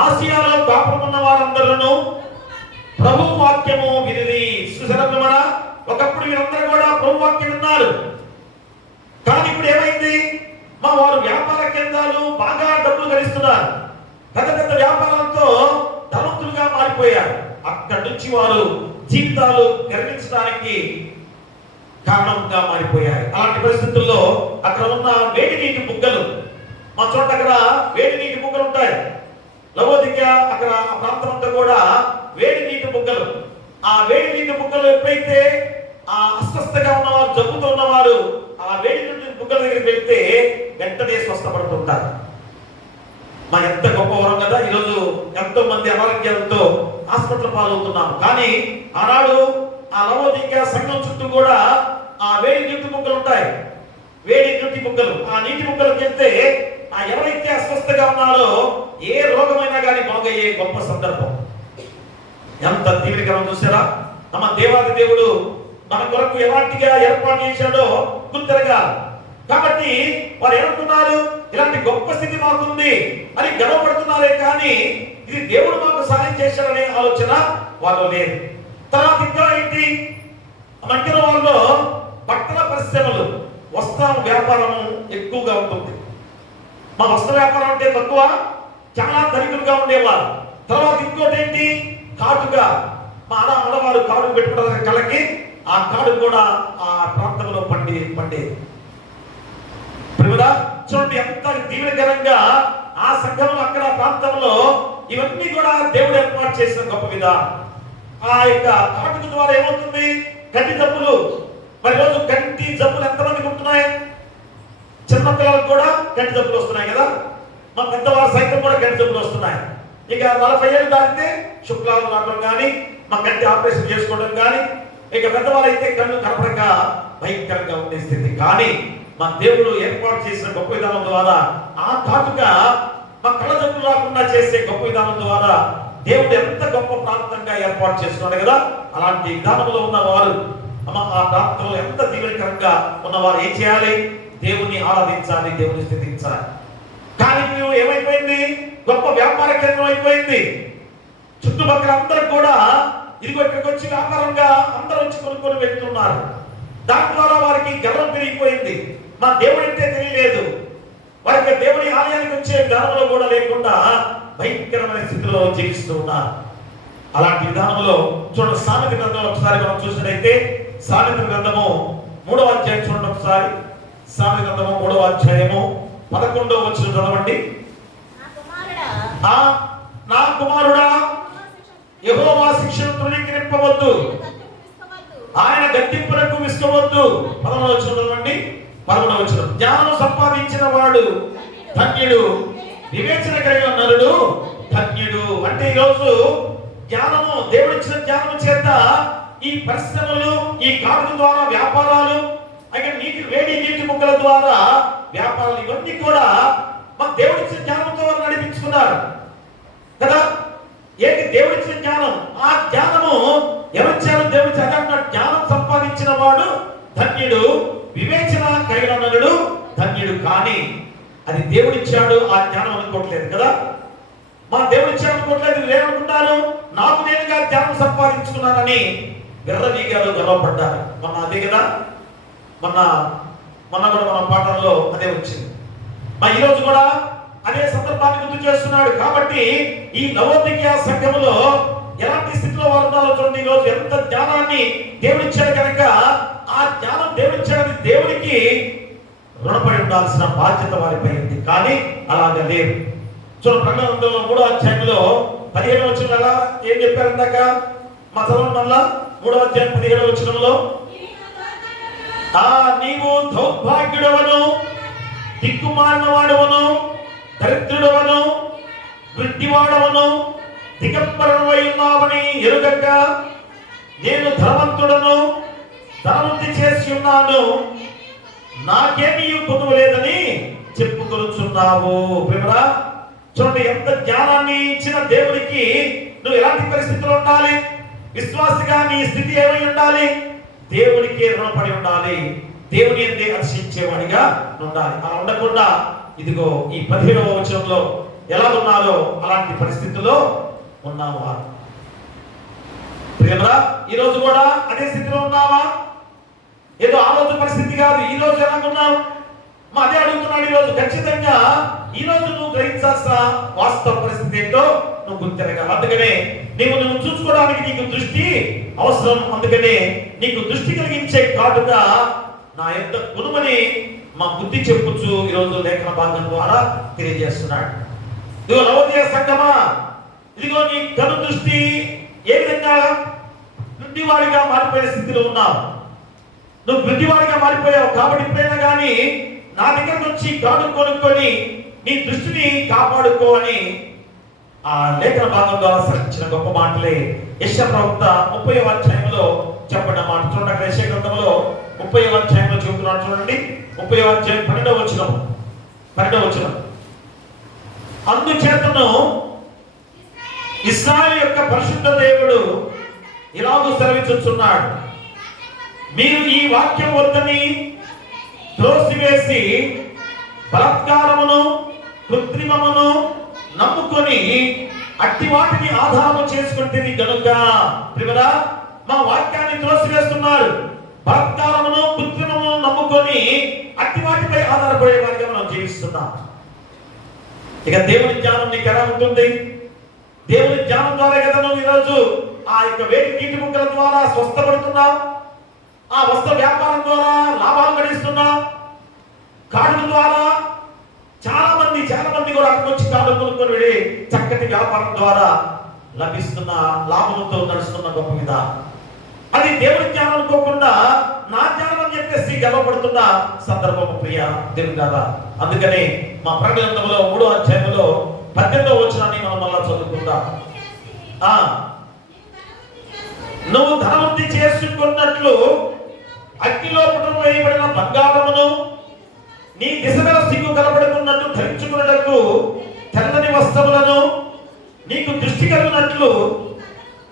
ఆసియాలో కాపురమున్న వారందరూ ప్రభు వాక్యము వినిది. సుశరణ ఒకప్పుడు వీరందరూ కూడా ప్రభు వాక్యం విన్నారు. కానీ ఇప్పుడు ఏమైంది? వారు వ్యాపార కేంద్రాలు బాగా డబ్బులు గడిస్తున్నారు, పెద్ద పెద్ద వ్యాపారాలతో ధనవంతులుగా మారిపోయారు. అక్కడి నుంచి వారు జీవితాలు గర్వించడానికి కారణంగా మారిపోయారు. అలాంటి పరిస్థితుల్లో అక్కడ ఉన్న వేడి నీటి బుగ్గలు, మా చోట అక్కడ వేడి నీటి బుగ్గలు ఉంటాయి. లవోదికీయ అక్కడ ఆ ప్రాంతం అంతా కూడా వేడి నీటి బుగ్గలు. ఆ వేడి నీటి బుగ్గలు ఎప్పుడైతే ఆ అస్వస్థగా ఉన్నవారు, జబ్బుతో ఉన్నవారు ఆ వేడి నీటి బుగ్గల దగ్గరికి వెళ్తే వెంటనే స్వస్థపడుతుంటారు. ఎంత గొప్ప వరం కదా. ఈరోజు ఎంతో మంది అనారోగ్యాలతో హాస్పిటల్ పాలవుతున్నాం. కానీ ఆనాడు ఆ లవోదికీయ సంఘం చుట్టూ కూడా ఆ వేడి నీటి బుగ్గలు ఉంటాయి. వేడి నీటి బుగ్గలు, ఆ నీటి బుగ్గలకు వెళ్తే ఆ ఎవరైతే అస్వస్థగా ఉన్నారో ఏ రోగమైనా కానీ బాగయ్యే గొప్ప సందర్భం. ఎంత తీవ్రకరం చూసారా? మన దేవాది దేవుడు మన కొరకు ఎలాంటిగా ఏర్పాటు చేశాడో గుర్తెరగా. కాబట్టి వారు ఏమనుకున్నారు? ఇలాంటి గొప్ప స్థితి మాకుంది అని గర్వపడుతున్నారే కానీ ఇది దేవుడు మాకు సహాయం చేశాడనే ఆలోచన వాళ్ళు లేదు. తర్వాత ఇంకా ఏంటి? మధ్యలో వాళ్ళు బట్టల పరిశ్రమలు, వస్త్ర వ్యాపారం ఎక్కువగా ఉంటుంది. మా వస్త్ర వ్యాపారం అంటే తక్కువ, చాలా ధనికులుగా ఉండేవారు. తర్వాత ఇంకోటి ఏంటి? కాటుగా. మా ఆడవారు కాడు పెట్టుకోవడానికి కళ్ళకి ఆ కాడు కూడా ఆ ప్రాంతంలో పండేది. చూడండి ఎంత దీవెనకరంగా ఆ సంఘంలో అక్కడ ప్రాంతంలో ఇవన్నీ కూడా దేవుడు ఏర్పాటు చేసిన గొప్ప విధానం. ఆ యొక్క కాటుక ద్వారా ఏమవుతుంది? కంటి జబ్బులు. మరి రోజు కంటి జబ్బులు ఎంతమందికి ఉంటున్నాయి? చిన్న పిల్లలకు కూడా కంటి జబ్బులు వస్తున్నాయి కదా. మా పెద్దవారు సైతం కూడా కంటి జబ్బులు వస్తున్నాయి. ఇక 40 ఏళ్ళు దాటితే శుక్లాలు రావడం కానీ, మా కంటి ఆపరేషన్ చేసుకోవడం కానీ, ఇక పెద్దవాళ్ళు అయితే కళ్ళు కనపడక భయంకరంగా ఉండే స్థితి. కానీ మా దేవుడు ఏర్పాటు చేసిన గొప్ప విధానం ద్వారా ఆ కాటుక మా కళ్ళ జబ్బులు రాకుండా చేసే గొప్ప విధానం ద్వారా దేవుడు ఎంత గొప్ప ప్రాంతంగా ఏర్పాటు చేస్తున్నాడు కదా. అలాంటి విధానంలో ఉన్నవారు ఆ ప్రాంతంలో ఎంత దీవెనకరంగా ఉన్నవారు ఏం చేయాలి? దేవుని ఆరాధించాలి, దేవుని స్థుతించాలి. కానీ మేము ఏమైపోయింది? గొప్ప వ్యాపార కేంద్రం అయిపోయింది. చుట్టుపక్కల అందరూ కూడా ఇదిగో ఇక్కడికి వచ్చి వ్యాపారంగా అందరూ వచ్చి కొనుక్కొని వెళ్తున్నారు. దాని ద్వారా వారికి గర్వం పెరిగిపోయింది. మా దేవుడు అంటే తెలియలేదు. వారికి దేవుని ఆలయానికి వచ్చే గర్వంలో కూడా లేకుండా భయంకరమైన స్థితిలో జీవిస్తూ ఉన్నారు. అలాంటి విధానంలో చూడండి, సామెత గ్రంథం ఒకసారి మనం చూసినట్లయితే సామెత గ్రంథము 3వ అధ్యాయం చూడండి ఒకసారి. సామెత గ్రంథము 3వ అధ్యాయము 11వ వచనం చదవండి. నా కుమారుడా, యెహోవా శిక్షను తృణీకరింపవద్దు, ఆయన గద్దింపులకు విసుకవద్దు. 11వ వచనం చదవండి. 11వ వచనం. జ్ఞానం సంపాదించిన వాడు ధన్యుడు, వివేచన కలిగిన నరుడు ధన్యుడు. అంటే ఈరోజు జ్ఞానము, దేవుడిచ్చిన జ్ఞానము చేత ఈ పరిశ్రమలు, ఈ కాటుక ద్వారా వ్యాపారాలు, అయితే వేడి నీటి ముక్కల ద్వారా వ్యాపారాలు, ఇవన్నీ కూడా మన దేవుడిచ్చిన జ్ఞానంతో నడిపించుకున్నారు కదా. ఏంటి దేవుడిచ్చిన జ్ఞానం? ఆ జ్ఞానము ఎవరిచ్చారు? దేవుడి జ్ఞానం సంపాదించిన వాడు ధన్యుడు, వివేచన కలిగిన నరుడు ధన్యుడు. కానీ అది దేవుడిచ్చాడు ఆ జ్ఞానం అనుకోవట్లేదు కదా. మా దేవుడిచ్చాడు అనుకోవట్లేదు. ఏమనుకుంటారు? నాకు నేనుగా జ్ఞానం సంపాదించుకున్నానని విర్రవీగారు, గర్వపడ్డారు. మొన్న అదే కదా, మొన్న కూడా మన పాఠంలో అదే వచ్చింది. ఈరోజు కూడా అదే సందర్భాన్ని గుర్తు చేస్తున్నాడు. కాబట్టి ఈ లవోదికీయ సంఘములో ఎలాంటి స్థితిలో వారు ఉన్నారో చూడండి. ఈ రోజు ఎంత జ్ఞానాన్ని దేవుడిచ్చాడు కనుక ఆ జ్ఞానం దేవుడిచ్చాడని దేవుడికి రుణపడి ఉండాల్సిన బాధ్యత వారిపై ఉంది. కానీ అలాగే లేదు. చూడండి, ప్రకటన 3వ అధ్యాయంలో 17వ వచనంలో ఏం చెప్పారు ఇందాక? మా చదవండి మళ్ళా. 3వ అధ్యాయం 17వ వచనంలో, నీవు దౌర్భాగ్యుడవను, దిక్కుమాలిన వాడవను, దరిద్రుడవను, వృద్ధివాడవను, దిగంబరుడవై ఉన్నావని ఎరుగక నేను ధనవంతుడను, ధనవృద్ధి చేసి ఉన్నాను, నాకేమీ పొందలేదని చెప్పుకొనుచున్నావు. ప్రేమరా, చూడండి, ఎంత జ్ఞానాన్ని ఇచ్చిన దేవుడికి నువ్వు ఎలాంటి పరిస్థితుల్లో ఉండాలి? విశ్వాసిగా నీ స్థితి ఏమై ఉండాలి? దేవుడికి రుణపడి ఉండాలి, దేవుని ఎందే హర్షించేవాడిగా ఉండాలి. అలా ఉండకుండా ఇదిగో ఈ 17వ వచనంలో ఎలా ఉన్నారో అలాంటి పరిస్థితుల్లో ఉన్నావా? ప్రియమరా, ఈ రోజు కూడా అదే స్థితిలో ఉన్నావా? ఏదో ఆ రోజు పరిస్థితి కాదు, ఈ రోజు ఎలాగున్నావు? అదే అడుగుతున్నాడు. ఈ రోజు ఖచ్చితంగా ఈ రోజు నువ్వు గ్రహించాల్సిన వాస్తవ పరిస్థితి ఏంటో నువ్వు గుర్తిరగాలి. అందుకనే నువ్వు చూసుకోవడానికి నీకు దృష్టి అవసరం. అందుకనే నీకు దృష్టి కలిగించే కాటుగా నా యొక్క గుణమని మా బుద్ధి చెప్పుచ్చు ఈరోజు లేఖన భాగం ద్వారా తెలియజేస్తున్నాడు. ఇదిగో లవోదికీయ సంఘమా, ఇదిగో నీ కను దృష్టి ఏ విధంగా వృద్ధివాడిగా మారిపోయే స్థితిలో ఉన్నావు. నువ్వు వృద్ధివాడిగా మారిపోయావు. కాబట్టి ఎప్పుడైనా కానీ నా దగ్గరకు వచ్చి కాడు కొనుక్కొని నీ దృష్టిని కాపాడుకో అని ఆ లేఖన భాగం ద్వారా సరించిన గొప్ప మాటలే యెషయా ప్రవక్త 30వ అధ్యాయంలో చెప్పిన మాట. చూడండి, అక్కడ యెషయా గ్రంథంలో 30వ అధ్యాయంలో చెబుతున్నాడు. చూడండి, 30వ అధ్యాయం 12వ వచనం. అందుచేతను ఇశ్రాయేలు యొక్క పరిశుద్ధ దేవుడు ఇలాగూ సెలవిచ్చుచున్నాడు, మీరు ఈ వాక్యం వద్దని త్రోసివేసి బలాత్కారమును కృత్రిమమును నమ్ముకొని అట్టి వాటిని ఆధారము చేసుకుంటుంది గనుక. ప్రియరా, మా వాక్యాన్ని త్రోసివేస్తున్నారు. బలాత్కారమును కృత్రిమమును నమ్ముకొని అట్టి వాటిపై ఆధారపడే వారిగా మనం జీవిస్తున్నాం. ఇక దేవుని జ్ఞానం నీకు ఎలా ఉంటుంది? దేవుని జ్ఞానం ద్వారా కదా నువ్వు ఈరోజు ఆ యొక్క వేడి నీటి ముక్కల ద్వారా స్వస్థపడుతున్నావు, ఆ వస్త్ర వ్యాపారం ద్వారా లాభాలు గడిస్తున్నావు, కార్డుల ద్వారా చాలా మంది కూడా అక్కడికి వచ్చి కార్డు కొనుక్కొని వెళ్ళి చక్కటి వ్యాపారం ద్వారా లభిస్తున్న లాభంతో నడుస్తున్న గొప్ప మీద అది దేవుని జ్ఞానం అనుకోకుండా నా జ్ఞానం అని చెప్పేసి గర్వపడుతున్న సందర్భం ప్రియ దేవుని కదా. అందుకని మా ప్రకటన గ్రంథంలో 3వ అధ్యాయంలో 18వ వచనాన్ని మనం మళ్ళా చదువుకుందాం. నువ్వు ధనవృద్ధి చేసుకున్నట్లు అగ్నిలో పుటం వేయబడిన బంగారమును నీ దిశగల సిగ్గు కనబడుకున్నట్టు ధరించుకున్నట్టు తెల్లని వస్త్రములను నీకు దృష్టి కలిగినట్లు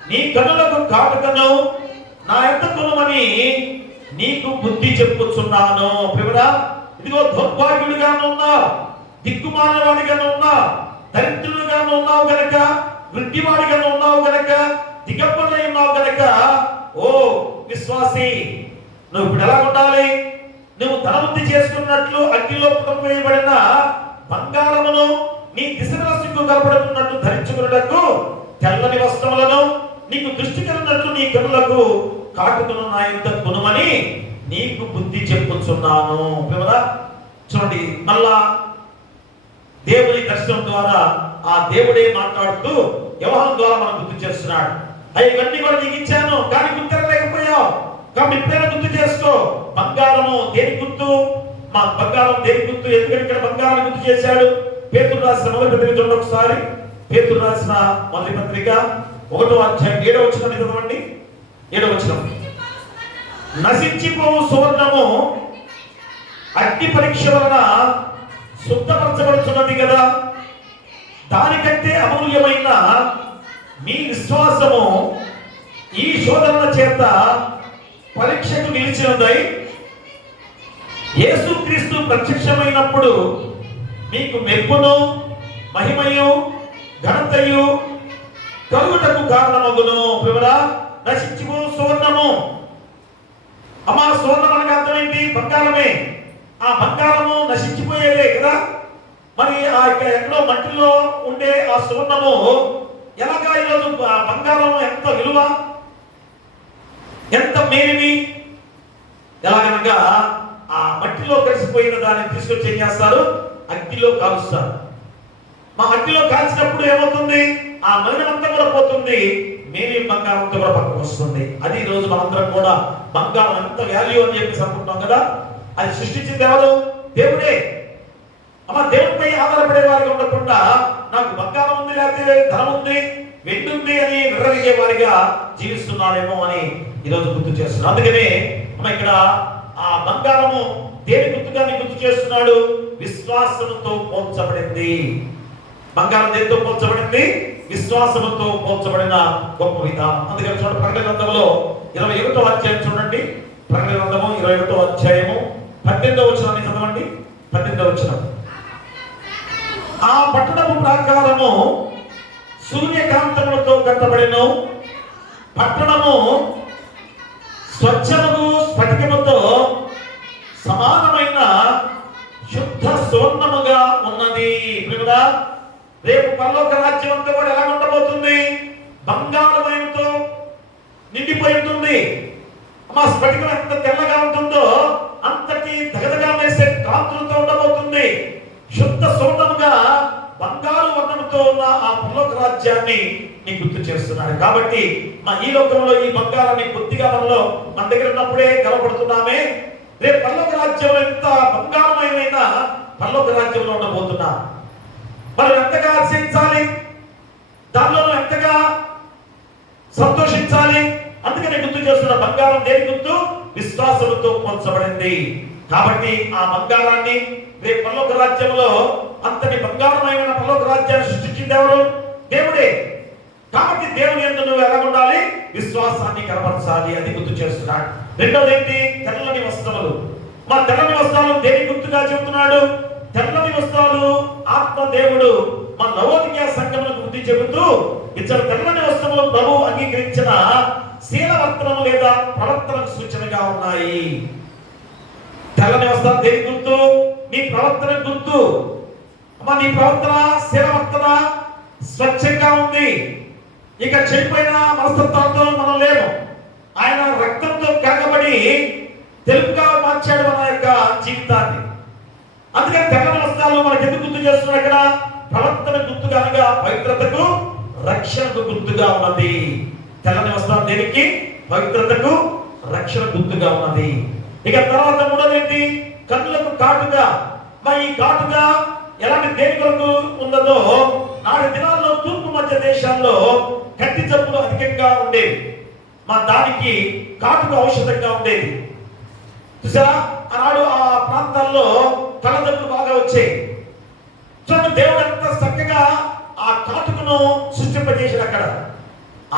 నీ కన్నులకు కాటుకను నా యొక్క కొనుమని నీకు బుద్ధి చెప్పుచున్నాను. ప్రియరా, ఇదిగో దౌర్భాగ్యుడిగాను ఉన్నావు, దిక్కుమాలినవాడిగాను ఉన్నావు, దరిద్రుడిగాను ఉన్నావు గనక, వృద్ధివాడిగాను ఉన్నావు గనక, దిగంబరుడై ఉన్నావు గనక, ఓ విశ్వాసి, నువ్వు ఇప్పుడు ఎలా ఉండాలి? నువ్వు ధనవృద్ధి చేసుకున్నట్లు అగ్నిలో పుటం వేయబడిన బంగారమును నీ దిశగల సిగ్గు కనబడుతున్నట్టు ధరించుకున్నట్టు తెల్లని వస్త్రములను నీకు దృష్టి కలిగినట్లు నీ కన్నులకు కాటుకను నా యొద్ద కొనుమని నీకు బుద్ధి చెప్పుచున్నాను. చూడండి, మళ్ళా దేవుని దర్శనం ద్వారా ఆ దేవుడే మాట్లాడుతూ వ్యవహారం ద్వారా మనం గుర్తు చేస్తున్నాడు. అవన్నీ కూడా నీకు ఇచ్చాను, కానీ గుర్తిరలేకపోయావు. కాబట్టి ఇప్పుడైనా గుర్తు చేసుకో. బంగారము దేని గుర్తు? మా బంగారం దేని గుర్తు? ఎందుకంటే ఇక్కడ బంగారాన్ని గుర్తు చేశాడు. పేతురు రాసిన మొదటి పత్రిక చూడండి ఒకసారి. పేతురు రాసిన మొదటి పత్రిక 1వ అధ్యాయం 7వ వచనాన్ని చదవండి. 7వ వచనం. నశించిపోవు సువర్ణము అగ్ని పరీక్ష వలన శుద్ధపరచబడుతున్నది కదా, దానికంటే అమూల్యమైన మీ విశ్వాసము ఈ శోధనల చేత పరీక్షకు నిలిచినదై యేసుక్రీస్తు ప్రత్యక్షమైనప్పుడు మీకు మెప్పును మహిమయు ఘనతయు కలుగుటకు కారణమగును. ప్రియరా, నశించిపో సువర్ణము. అమ్మా, సువర్ణం అనగా అర్థం ఏంటి? బంగారమే. ఆ బంగారము నశించిపోయేదే కదా. మరి ఆ యొక్క ఎక్కడో మట్టిలో ఉండే ఆ సువర్ణము ఎలాగా ఈరోజు బంగారం ఎంత విలువ, ఎంత మేలిమి, ఎలాగనగా ఆ మట్టిలో కలిసిపోయిన దాన్ని తీసుకొచ్చి ఏం చేస్తారు, అగ్నిలో కాలుస్తారు. మా అగ్నిలో కాల్చినప్పుడు ఏమవుతుంది, ఆ మలినమంతా కూడా పోతుంది, మేలి బంగారం అంతా కూడా పక్కకు వస్తుంది. అది ఈ రోజు మనందరం కూడా బంగారం ఎంత వాల్యూ అని చెప్పేసి అనుకుంటాం కదా. అది సృష్టించింది ఎవరు? దేవుడే. అమ్మ, దేవుడిపై ఆధారపడే వారిగా ఉండకుండా నాకు బంగారం ఉంది, లేకపోతే ధనం ఉంది, వెండి ఉంది అని విర్రవిగే వారిగా జీవిస్తున్నారేమో అని ఈరోజు గుర్తు చేస్తున్నారు. అందుకనే అమ్మ ఇక్కడ ఆ బంగారము దేని గుర్తుగా గుర్తు చేస్తున్నాడు, విశ్వాసముతో పోల్చబడింది. బంగారం దేనితో పోల్చబడింది? విశ్వాసముతో పోల్చబడిన గొప్ప విధానం. అందుకని చూడండి, ప్రకటన గ్రంథంలో 21వ అధ్యాయం చూడండి. ప్రకటన గ్రంథము 21వ అధ్యాయము 18వ వచనాన్ని చదవండి. 18వ వచనం. ఆ పట్టణము ప్రాకారము సూర్యకాంతములతో కట్టబడిను, పట్టణము స్వచ్ఛముగు స్ఫటికముతో సమానమైన శుద్ధ సువర్ణముగా ఉన్నది. రేపు పరలోక రాజ్యం అంతా కూడా ఎలా ఉండబోతుంది? బంగారమయంతో నిండిపోయి ఉంటుంది. మా స్ఫటికం ఎంత తెల్లగా ఉంటుందో అంతటి దగదగా వేసే కాంతులతో ఉండబోతుంది. శుద్ధ సువర్ణముగా బంగారు వర్ణంతో ఉన్న ఆ పరలోక రాజ్యాన్ని నీకు గుర్తు చేస్తున్నాడు. కాబట్టి మా ఈ లోకంలో ఈ బంగారాన్ని కొద్దిగా మన దగ్గర ఉన్నప్పుడే గర్వపడుతున్నామే. రేపు పరలోక రాజ్యంలో ఎంత బంగారమయమైన పరలోక రాజ్యంలో ఉండబోతున్నా. మనం ఎంతగా ఆశించాలి, దానిలో ఎంతగా సంతోషించాలి. అందుకని గుర్తు చేస్తున్న బంగారం దేని గుర్తు? విశ్వాసముతో పోల్చబడింది. కాబట్టి ఆ బంగారాన్ని రేపు పరలోక రాజ్యంలో అంతటి బంగారమైన పరలోక రాజ్యాన్ని సృష్టించింది ఎవరు? దేవుడే. కాబట్టి దేవుని యందు నువ్వు ఎలా ఉండాలి? విశ్వాసాన్ని కనబరచాలి. అది గుర్తు చేస్తున్నాడు. రెండోది ఏంటి? తెల్లని వస్త్రములు. మా తెల్లని వస్త్రాలు దేని గుర్తుగా చెబుతున్నాడు? తెల్లని వస్త్రాలు ఆత్మదేవుడు మన లవోదికీయ సంఘములకు బుద్ధి చెబుతూ ఇతర తెల్లని వస్త్రములు ప్రభువు అంగీకరించిన శీలవర్తనం లేదా ప్రవర్తనకు సూచనగా ఉన్నాయి. తెల్లని వస్త్రాలు దేని గుర్తు? నీ ప్రవర్తన గుర్తు. అమ్మా, నీ ప్రవర్తన శీలవర్తన స్వచ్ఛంగా ఉంది. ఇక చెడిపోయిన మనస్తత్వాలతో మనం లేము. ఆయన రక్తంతో కాగబడి తెలుపుగా మార్చాడు మన యొక్క జీవితాన్ని. అందుకని తెల్లని వస్త్రాలు మనకు ఎందుకు గుర్తు చేస్తున్నారు? ఇక్కడ ప్రవర్తన గుర్తుగా అనగా పవిత్రతకు రక్షణకు గుర్తుగా ఉన్నది. తెల్లని వస్త్రాలు దేనికి? పవిత్రతకు రక్షణ గుర్తుగా ఉన్నది. ఇక తర్వాత మూడోది ఏంటి? కన్నులకు కాటుగా. మరి ఈ కాటుగా ఎలాంటి దేని కొరకు ఉన్నదో, నాటి దినాల్లో తూర్పు మధ్య దేశాల్లో కత్తి జబ్బులు అధికంగా ఉండేవి. మా దానికి కాటుక ఔషధంగా ఉండేది. చూసారా, ఆనాడు ఆ ప్రాంతాల్లో కళ్ళజబ్బులు బాగా వచ్చాయి. చూడండి, దేవుడు ఎంత చక్కగా ఆ కాటుకను సృష్టింపజేసాడు. అక్కడ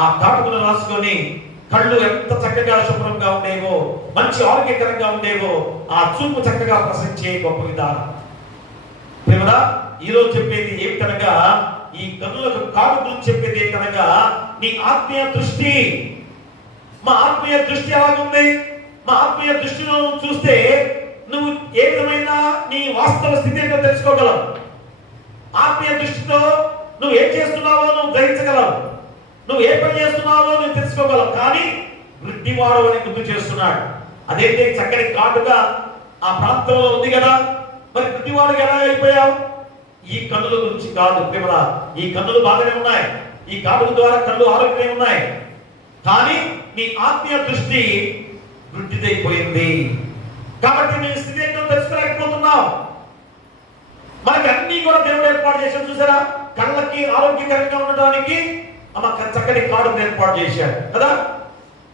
ఆ కాటుకను రాసుకొని కళ్ళు ఎంత చక్కగా శుభ్రంగా ఉండేవో, మంచి ఆరోగ్యకరంగా ఉండేవో, ఆ చూపు చక్కగా ప్రసరించే గొప్ప విధానం. ప్రేమరా, ఈరోజు చెప్పేది ఏమిటనగా, ఈ కన్నులకు కాటు గురించి చెప్పేది ఏంటనగా, నీ ఆత్మీయ దృష్టి. మా ఆత్మీయ దృష్టి ఎలాగుంది? మా ఆత్మీయ దృష్టిలో చూస్తే నువ్వు ఏ విధమైన నీ వాస్తవ స్థితి ఏంటో తెలుసుకోగలవు. ఆత్మీయ దృష్టితో నువ్వు ఏం చేస్తున్నావో నువ్వు గ్రహించగలవు. నువ్వు ఏ పని చేస్తున్నావో నువ్వు తెలుసుకోగలవు. కానీ వృద్ధివాడు అని గుర్తు చేస్తున్నాడు. అదేంటి? చక్కని కాటుగా ఆ ప్రాంతంలో ఉంది కదా. మరి వృద్ధివాడుగా ఎలా అయిపోయావు? ఈ కన్నుల గురించి కాదు ప్రేమరా. ఈ కన్నులు బాగానే ఉన్నాయి, ఈ కాటుక ద్వారా కళ్ళు ఆరోగ్యమే ఉన్నాయి. కానీ నీ ఆత్మీయ దృష్టి వృద్ధిదైపోయింది. కాబట్టి నీ స్థితి ఏంటో తెలుసుకోలేకపోతున్నావు. మనకి అన్ని కూడా దేవుడు ఏర్పాటు చేశాడు. చూసారా, కళ్ళకి ఆరోగ్యకరంగా ఉండడానికి చక్కటి కాటును ఏర్పాటు చేశాడు కదా.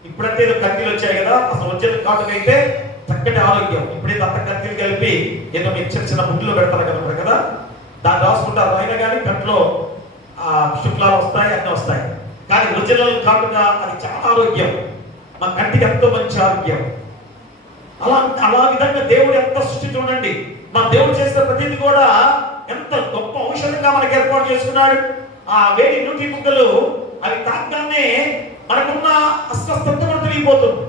ఇప్పుడంటే ఏదో కత్తిలు వచ్చాయి కదా, అసలు వచ్చేది కాటుకైతే చక్కటి ఆరోగ్యం. ఇప్పుడైతే అంత కత్తిలు కలిపి ఏదో చిన్న చిన్న ముడ్లు పెడతారు కదా కదా, దాన్ని రాసుకుంటారు. అయినా కానీ కంట్లో శుక్లాలు వస్తాయి, అన్నీ వస్తాయి. కానీ ఒరిజినల్ కాటుక అది చాలా ఆరోగ్యం, మా కంటికి ఎంతో మంచి ఆరోగ్యం. అలా విధంగా దేవుడు ఎంత సృష్టి చూడండి. మా దేవుడు చేసిన ప్రతిదీ కూడా ఎంత గొప్ప ఔషధంగా మనకు ఏర్పాటు చేసుకున్నాడు. ఆ వేడి నూటి ముక్కలు అవి తాగ్గానే మనకున్న అస్వస్థత కూడా తిరిగిపోతుంది.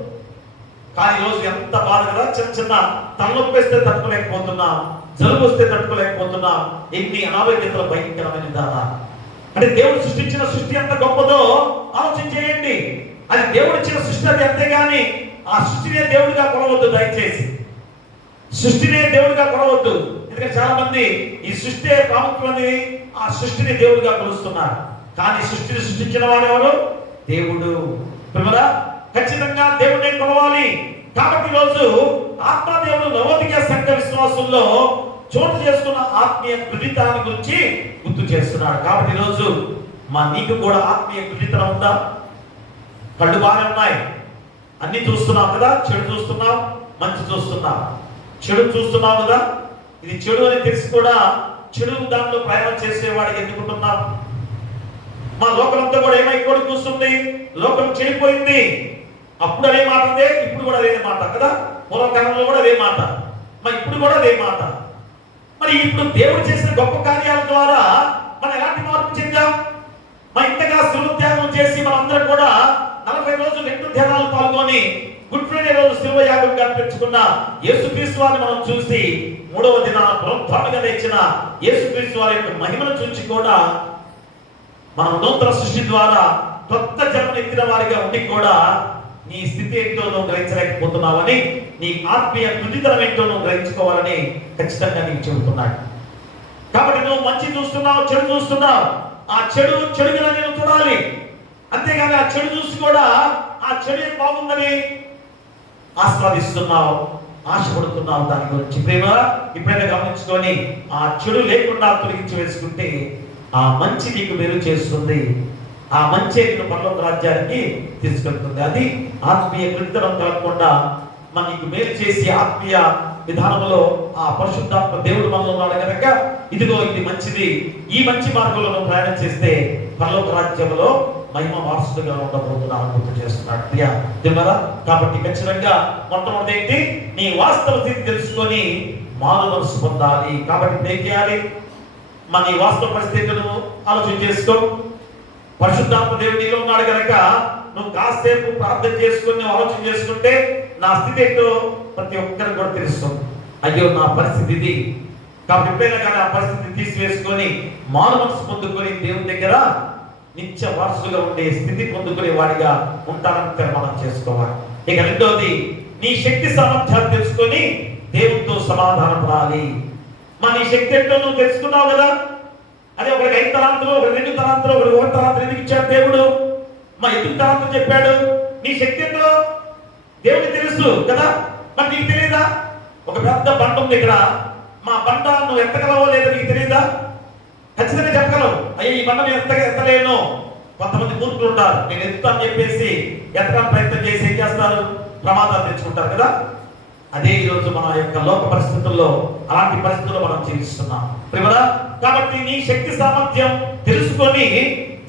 కానీ ఈరోజు ఎంత బాధ కదా, చిన్న చిన్న తలనొప్పి వేస్తే తట్టుకోలేకపోతున్నాం. జలుబు వస్తే తట్టుకోలేకపోతున్నాం, ఎన్ని అనారోగ్యతలు భయంకరమైన దానా. అంటే దేవుడు సృష్టించిన సృష్టి ఎంత గొప్పదో ఆలోచన చేయండి. అది దేవుడు ఇచ్చిన సృష్టి, అది అంతేగాని ఆ సృష్టినే దేవుడిగా కొనవద్దు. దయచేసి సృష్టినే దేవుడిగా కొనవద్దు. ఎందుకంటే చాలా మంది ఈ సృష్టి ప్రాముఖ్యమని ఆ సృష్టిని దేవుడిగా కొలుస్తున్నారు. కానీ సృష్టిని సృష్టించిన వాడు ఎవరు? దేవుడు. ప్రియరా, ఖచ్చితంగా దేవుడిని కొలవాలి. కాబట్టి ఈరోజు ఆత్మదేవుడు లవోదికీయ సంఘ విశ్వాసుల్లో చోటు చేసుకున్న ఆత్మీయ కుడితనాన్ని గురించి గుర్తు చేస్తున్నాడు. కాబట్టి ఈరోజు నీకు కూడా ఆత్మీయ కుడితనం ఉందా? కళ్ళు బాగానే ఉన్నాయి, అన్ని చూస్తున్నావు కదా, చెడు చూస్తున్నావు, మంచి చూస్తున్నావు. చెడు చూస్తున్నావు కదా, ఇది చెడు అని తెలిసి కూడా చెడు దాంట్లో ప్రయాణం చేసేవాడికి ఎందుకుంటున్నావు? మా లోకమంతా కూడా ఏమైపోయి చూస్తుంది, లోకం చెడిపోయింది. అప్పుడు అదే మాట ఉంది, ఇప్పుడు కూడా అదే మాట కదా. పూర్వకాలంలో కూడా అదే మాట, మరి ఇప్పుడు కూడా అదే మాట. మరి ఇప్పుడు దేవుడు చేసిన గొప్ప కార్యాల ద్వారా మనం ఎలాంటి మార్పు చెందాం? మరి ఇంతగా శిలువ త్యాగం చేసి మనందరం కూడా 40 రోజులు 2 ధ్యానాలు పాల్గొని గుడ్ ఫ్రైడే రోజు శిలువ యాగంగా పెంచుకున్న యేసుక్రీస్తు వారిని మనం చూసి 3వ దినాన పునరుత్థానంగా ఇచ్చిన యేసుక్రీస్తు వారి యొక్క మహిమను చూసి కూడా మనం నూతన సృష్టి ద్వారా కొత్త జన్మనెత్తిన వారిగా ఉండి కూడా నీ స్థితి ఏంటో నువ్వు గ్రహించలేకపోతున్నావని, నీ ఆత్మీయ తుదితనం ఏంటో నువ్వు గ్రహించుకోవాలని ఖచ్చితంగా నీకు చెబుతున్నాడు. కాబట్టి నువ్వు మంచి చూస్తున్నావు, చెడు చూస్తున్నావు. ఆ చెడుగా నేను చూడాలి. అంతేగాని ఆ చెడు చూసి కూడా ఆ చెడు బాగుందని ఆస్వాదిస్తున్నావు, ఆశపడుతున్నావు దాని గురించి. ప్రేమ ఇప్పుడైనా గమనించుకొని ఆ చెడు లేకుండా తొలగించి వేసుకుంటే ఆ మంచి నీకు మేలు చేస్తుంది. ఆ మంచి నిన్ను పరలోక రాజ్యానికి తీసుకెళ్తుంది. అది ఆత్మీయ కృతనం కలగకుండా మనకు మేలు చేసి ఆత్మీయ విధానంలో ఆ పరిశుద్ధాత్మ దేవుడు మనలో ఉన్నాడు కనుక ఇదిగో ఇది మంచిది, ఈ మంచి మార్గంలో నువ్వు ప్రయాణం చేస్తే పరలోక రాజ్యంలో మహిమ వారసుడుగా ఉండబోతున్నావు అని గుర్తు చేస్తున్నాడు. ప్రియ దేవుడా, కాబట్టి ఖచ్చితంగా మొట్టమొదటి ఏంటి, నీ వాస్తవ స్థితి తెలుసుకొని మారు మనసు పొందాలి. కాబట్టి ఏం చేయాలి? మన ఈ వాస్తవ పరిస్థితులను ఆలోచన చేసుకో. పరిశుద్ధాత్మ దేవుడు నీలో ఉన్నాడు కనుక నువ్వు కాసేపు ప్రార్థన చేసుకుని నువ్వు ఆలోచన చేసుకుంటే నా స్థితి ఏంటో ప్రతి ఒక్కరికి కూడా తెలుస్తుంది. అయ్యో నా పరిస్థితి ఇది. కాబట్టి ఎప్పుడైనా కానీ ఆ పరిస్థితిని తీసివేసుకొని మారు మనసు పొందుకొని దేవుని దగ్గర నిత్య వారసులుగా ఉండే స్థితి పొందుకునే వాడిగా ఉంటానని తీర్మానం చేసుకోవాలి. ఇక రెండోది, నీ శక్తి సామర్థ్యాలు తెలుసుకొని దేవునితో సమాధానం పడాలి. నీ శక్తి ఏంటో నువ్వు తెలుసుకున్నావు కదా. అదే ఒకరికి 5 తలాంతులు, ఒకరికి 2 తలాంతులు, ఒకరికి 1 తలాంతులు ఎందుకు ఇచ్చాడు దేవుడు? ఎందుకు తలాంతులు చెప్పాడు? నీ శక్తి ఏంటో దేవుడికి తెలుసు కదా. మరి నీకు తెలియదా? ఒక పెద్ద బండ ఉంది ఇక్కడ, మా బండ నువ్వు ఎత్తగలవో లేదో నీకు తెలియదా? ఖచ్చితంగా చెప్పగలవు. అయ్యో ఈ బండ నేను ఎత్తలేను. కొంతమంది మూర్ఖులు ఉంటారు, నేను ఎత్తుతాను చెప్పేసి ఎత్తడానికి ప్రయత్నం చేసి ఏం చేస్తారు? ప్రమాదాలు తెచ్చుకుంటారు కదా. అదే ఈరోజు మన యొక్క లోక పరిస్థితుల్లో అలాంటి పరిస్థితుల్లో మనం జీవిస్తున్నాం. ప్రియరా, కాబట్టి నీ శక్తి సామర్థ్యం తెలుసుకొని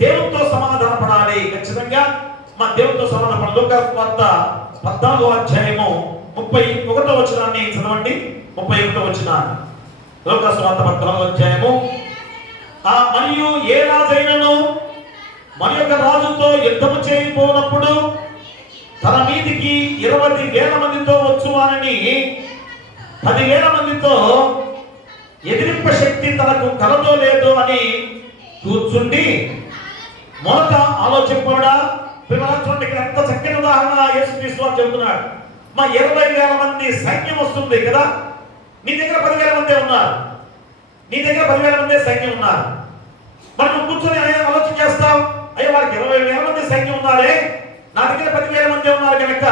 దేవునితో సమాధాన పడాలి. ఖచ్చితంగా మన దేవునితో సమాధాన. లూకాసు వార్త 14వ అధ్యాయము 31వ వచనాన్ని చదవండి. 31వ వచనాన్ని లూకాసు వార్త 14వ అధ్యాయము. మరియు ఏ రాజైనను మన యొక్క రాజుతో యుద్ధము చేయకపోనప్పుడు తన మీదికి 20,000 మందితో వచ్చువానని 10,000 మందితో ఎదిరింప శక్తి తనకు కలదో లేదో అని కూర్చుండి మొదట ఆలోచింపడా. చూడండి, ఇక్కడ ఎంత చక్కని ఉదాహరణ యేసుక్రీస్తు వారు చెబుతున్నాడు. 20,000 మంది సైన్యం వస్తుంది కదా. నీ దగ్గర 10,000 మంది ఉన్నారు, నీ దగ్గర 10,000 మంది సైన్యం ఉన్నారు. మరి నువ్వు కూర్చొని ఆలోచన చేస్తావు, అయ్యో వారికి 20,000 మంది సైన్యం ఉన్నారే, నా దగ్గర 10,000 మంది ఉన్నారు కనుక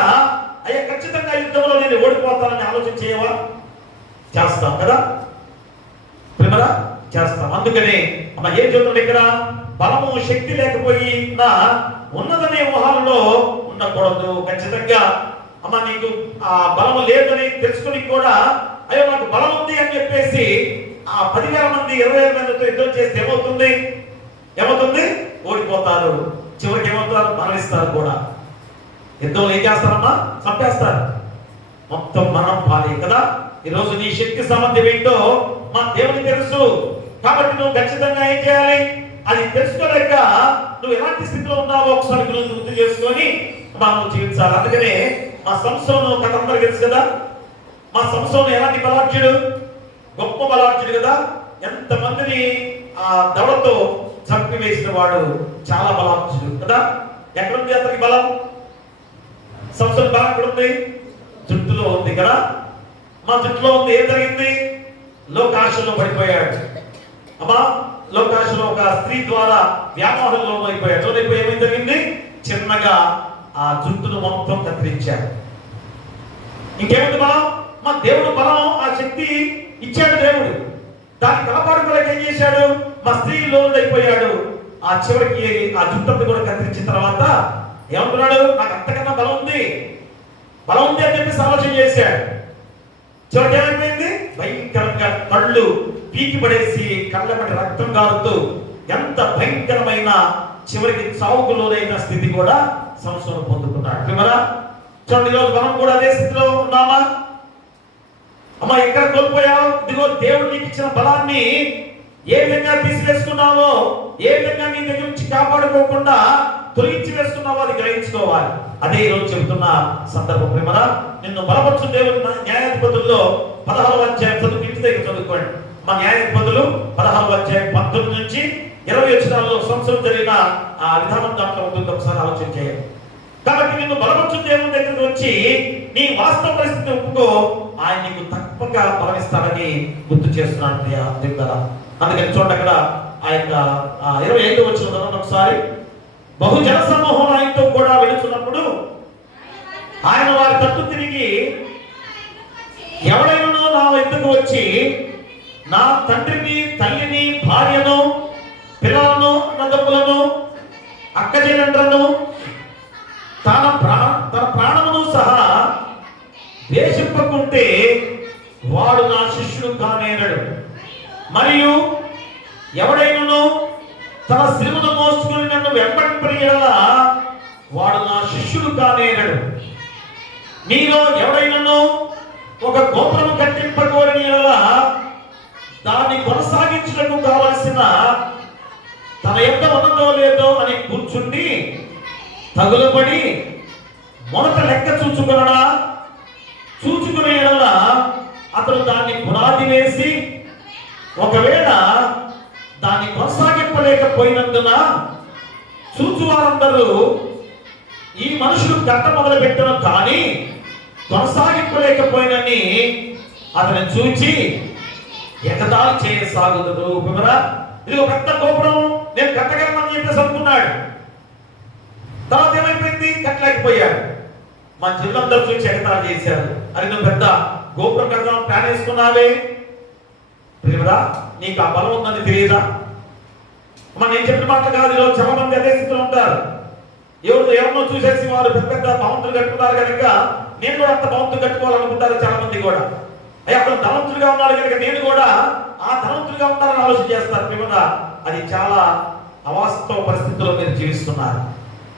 అయ్యా ఖచ్చితంగా యుద్ధంలో నేను ఓడిపోతానని ఆలోచన చేయవా? చేస్తాం కదా ప్రేమరా, చేస్తాం. అందుకని ఏం చెబుతుంది ఇక్కడ? బలము శక్తి లేకపోయినా ఉన్నదనే ఊహల్లో ఉండకూడదు. ఖచ్చితంగా నీకు ఆ బలము లేదని తెలుసుకుని కూడా అయ్యో నాకు బలం ఉంది అని చెప్పేసి ఆ 10,000 మంది 20,000 మందితో యుద్ధం చేస్తే ఏమవుతుంది? ఓడిపోతారు. చివరికి ఏమవుతారు? మరణిస్తారు కూడా. యుద్ధంలో ఏం చేస్తారమ్మా? చంపేస్తారు. మొత్తం మరణం పాలి కదా. ఈరోజు నీ శక్తి సామర్థ్యం ఏంటో మన దేవునికి తెలుసు. కాబట్టి నువ్వు ఖచ్చితంగా ఏం చేయాలి? అది తెలుసుకోలేక నువ్వు ఎలాంటి స్థితిలో ఉన్నావో ఒకసారి నువ్వు గుర్తు చేసుకొని మనం జీవించాలి. అందుకనే మా సంస్థను కథ అందరికీ తెలుసు కదా. మా సంస్థను ఎలాంటి బలాఢ్యుడు, గొప్ప బలార్జుడు కదా, ఎంతమందిని ఆ దవడతో చంపివేసిన వాడు, చాలా బలార్జుడు కదా. ఎక్కడుంది అతనికి బలం? సంవత్సరం బలం ఎక్కడుంది? జుట్టులో ఉంది కదా. మా జుట్టులో ఉంది. ఏం జరిగింది? లోకాశలో పడిపోయాడు. అమ్మా, లోకాశలో ఒక స్త్రీ ద్వారా వ్యామోహంలో అయిపోయాడు. లోనైపోయి ఏమేం జరిగింది? చిన్నగా ఆ జుట్టును మొత్తం కత్తిరించాడు. ఇంకేముంది బలం? మా దేవుడు బలం, ఆ శక్తి ఇచ్చాడు దేవుడు. దాన్ని కాపాడుకోలేక ఏం చేశాడు? మా స్త్రీ లోనుడైపోయాడు. ఆ చివరికి ఆ జుట్టు కూడా కత్తిరించిన తర్వాత ఏమంటున్నాడు? నాకు అంతకన్నా బలం ఉంది అని చెప్పేసి ఆలోచన చేశాడు. చివరికి ఏమైపోయింది? భయంకరంగా కళ్ళు పీకి పడేసి కళ్ళ పట్టి రక్తం కారుతూ ఎంత భయంకరమైన చివరికి చావుకు లోనైన స్థితి కూడా సంవత్సరం పొందుతున్నాడు. విమరా, చూడండి, ఈరోజు మనం కూడా అదే స్థితిలో ఉన్నామా? అమ్మా, ఎక్కడ కోల్పోయావు? ఇదిగో దేవుడు నీకు ఇచ్చిన బలాన్ని ఏ విధంగా తీసివేసుకున్నావో, ఏ విధంగా నీ దగ్గర నుంచి కాపాడుకోకుండా తొలగించి వేసుకున్నావో అది గ్రహించుకోవాలి. అదే ఈరోజు చెబుతున్న సందర్భం. ప్రేమరా, నిన్ను బలపరచు దేవుడు న్యాయాధిపతుల్లో 16వ అధ్యాయం చదువు, ఇంటి దగ్గర చదువుకోండి. మా న్యాయాధిపతులు 16వ అధ్యాయం 19 నుంచి 20 వచనాల్లో సంవత్సరం జరిగిన ఆ విధానం దాంట్లో ఉంటుంది. ఒకసారి ఆలోచన చేయండి. కాబట్టి నిన్ను బలపరచు దేవుని దగ్గరికి వచ్చి నీ వాస్తవ పరిస్థితిని ఒప్పుకో, ఆయన నీకు తప్పక బలమిస్తాడని గుర్తు చేస్తున్నాడు దేవుడా. అందుకని చూడండి, అక్కడ ఆ యొక్క 25వ వచనం ఒకసారి. బహుజన సమూహం ఆయనతో కూడా వెళుతున్నప్పుడు ఆయన వారి తట్టు తిరిగి, ఎవడైనా నా వద్దకు వచ్చి నా తండ్రిని, తల్లిని, భార్యను, పిల్లలను, అన్నదమ్ములను, అక్కచెల్లెండ్లను, తన ప్రాణమును సహా ద్వేషింపకుంటే వాడు నా శిష్యుడు కానేరడు. మరియు ఎవడైనను తన శ్రమను మోసుకుని నన్ను వెంబడింపనియడలా వాడు నా శిష్యుడు కానేరడు. మీలో ఎవడైనను ఒక గోపురము కట్టింపకోరని ఎడలా దాన్ని కొనసాగించుటకు కావలసిన తన ఎంత ఉన్నదో లేదో అని కూర్చుండి తగులుబడి మొదట లెక్క చూచుకునే ఎడలా అతను దాన్ని పునాది వేసి ఒకవేళ దాన్ని కొనసాగింపలేకపోయినందున చూచువారందరూ ఈ మనుషులు కట్ట మొదలు పెట్టడం కానీ కొనసాగింపలేకపోయినని అతను చూచి ఎగతాళి చేయసాగుతాడు. ఇది ఒక పెద్ద గోపురం నేను కట్టగలనని చెప్పేసి అనుకున్నాడు. తర్వాత ఏమైపోయింది? కట్టలేకపోయాడు. మా జిల్లందరూ చూసి ఎగతాళి చేశారు. అది నువ్వు పెద్ద గోపురం కడదాం ప్లాన్ వేసుకున్నావే, ప్రియరా, నీకు ఆ బలం ఉందని తెలియదా? నేను చెప్పిన మాట కాదు. ఈరోజు చాలా మంది అదే స్థితిలో ఉంటారు. ఎవరినో చూసేసి వారు పెద్ద పెద్ద భవంతులు కట్టుకున్నారు కనుక నేను కూడా అంత భవంతులు కట్టుకోవాలనుకుంటారు చాలా మంది కూడా. అక్కడ ధనవంతులుగా ఉన్నాడు కనుక నేను కూడా ఆ ధనవంతులుగా ఉండాలని ఆలోచన చేస్తారు. ప్రియరా, అది చాలా అవాస్తవ పరిస్థితుల్లో మీరు జీవిస్తున్నారు.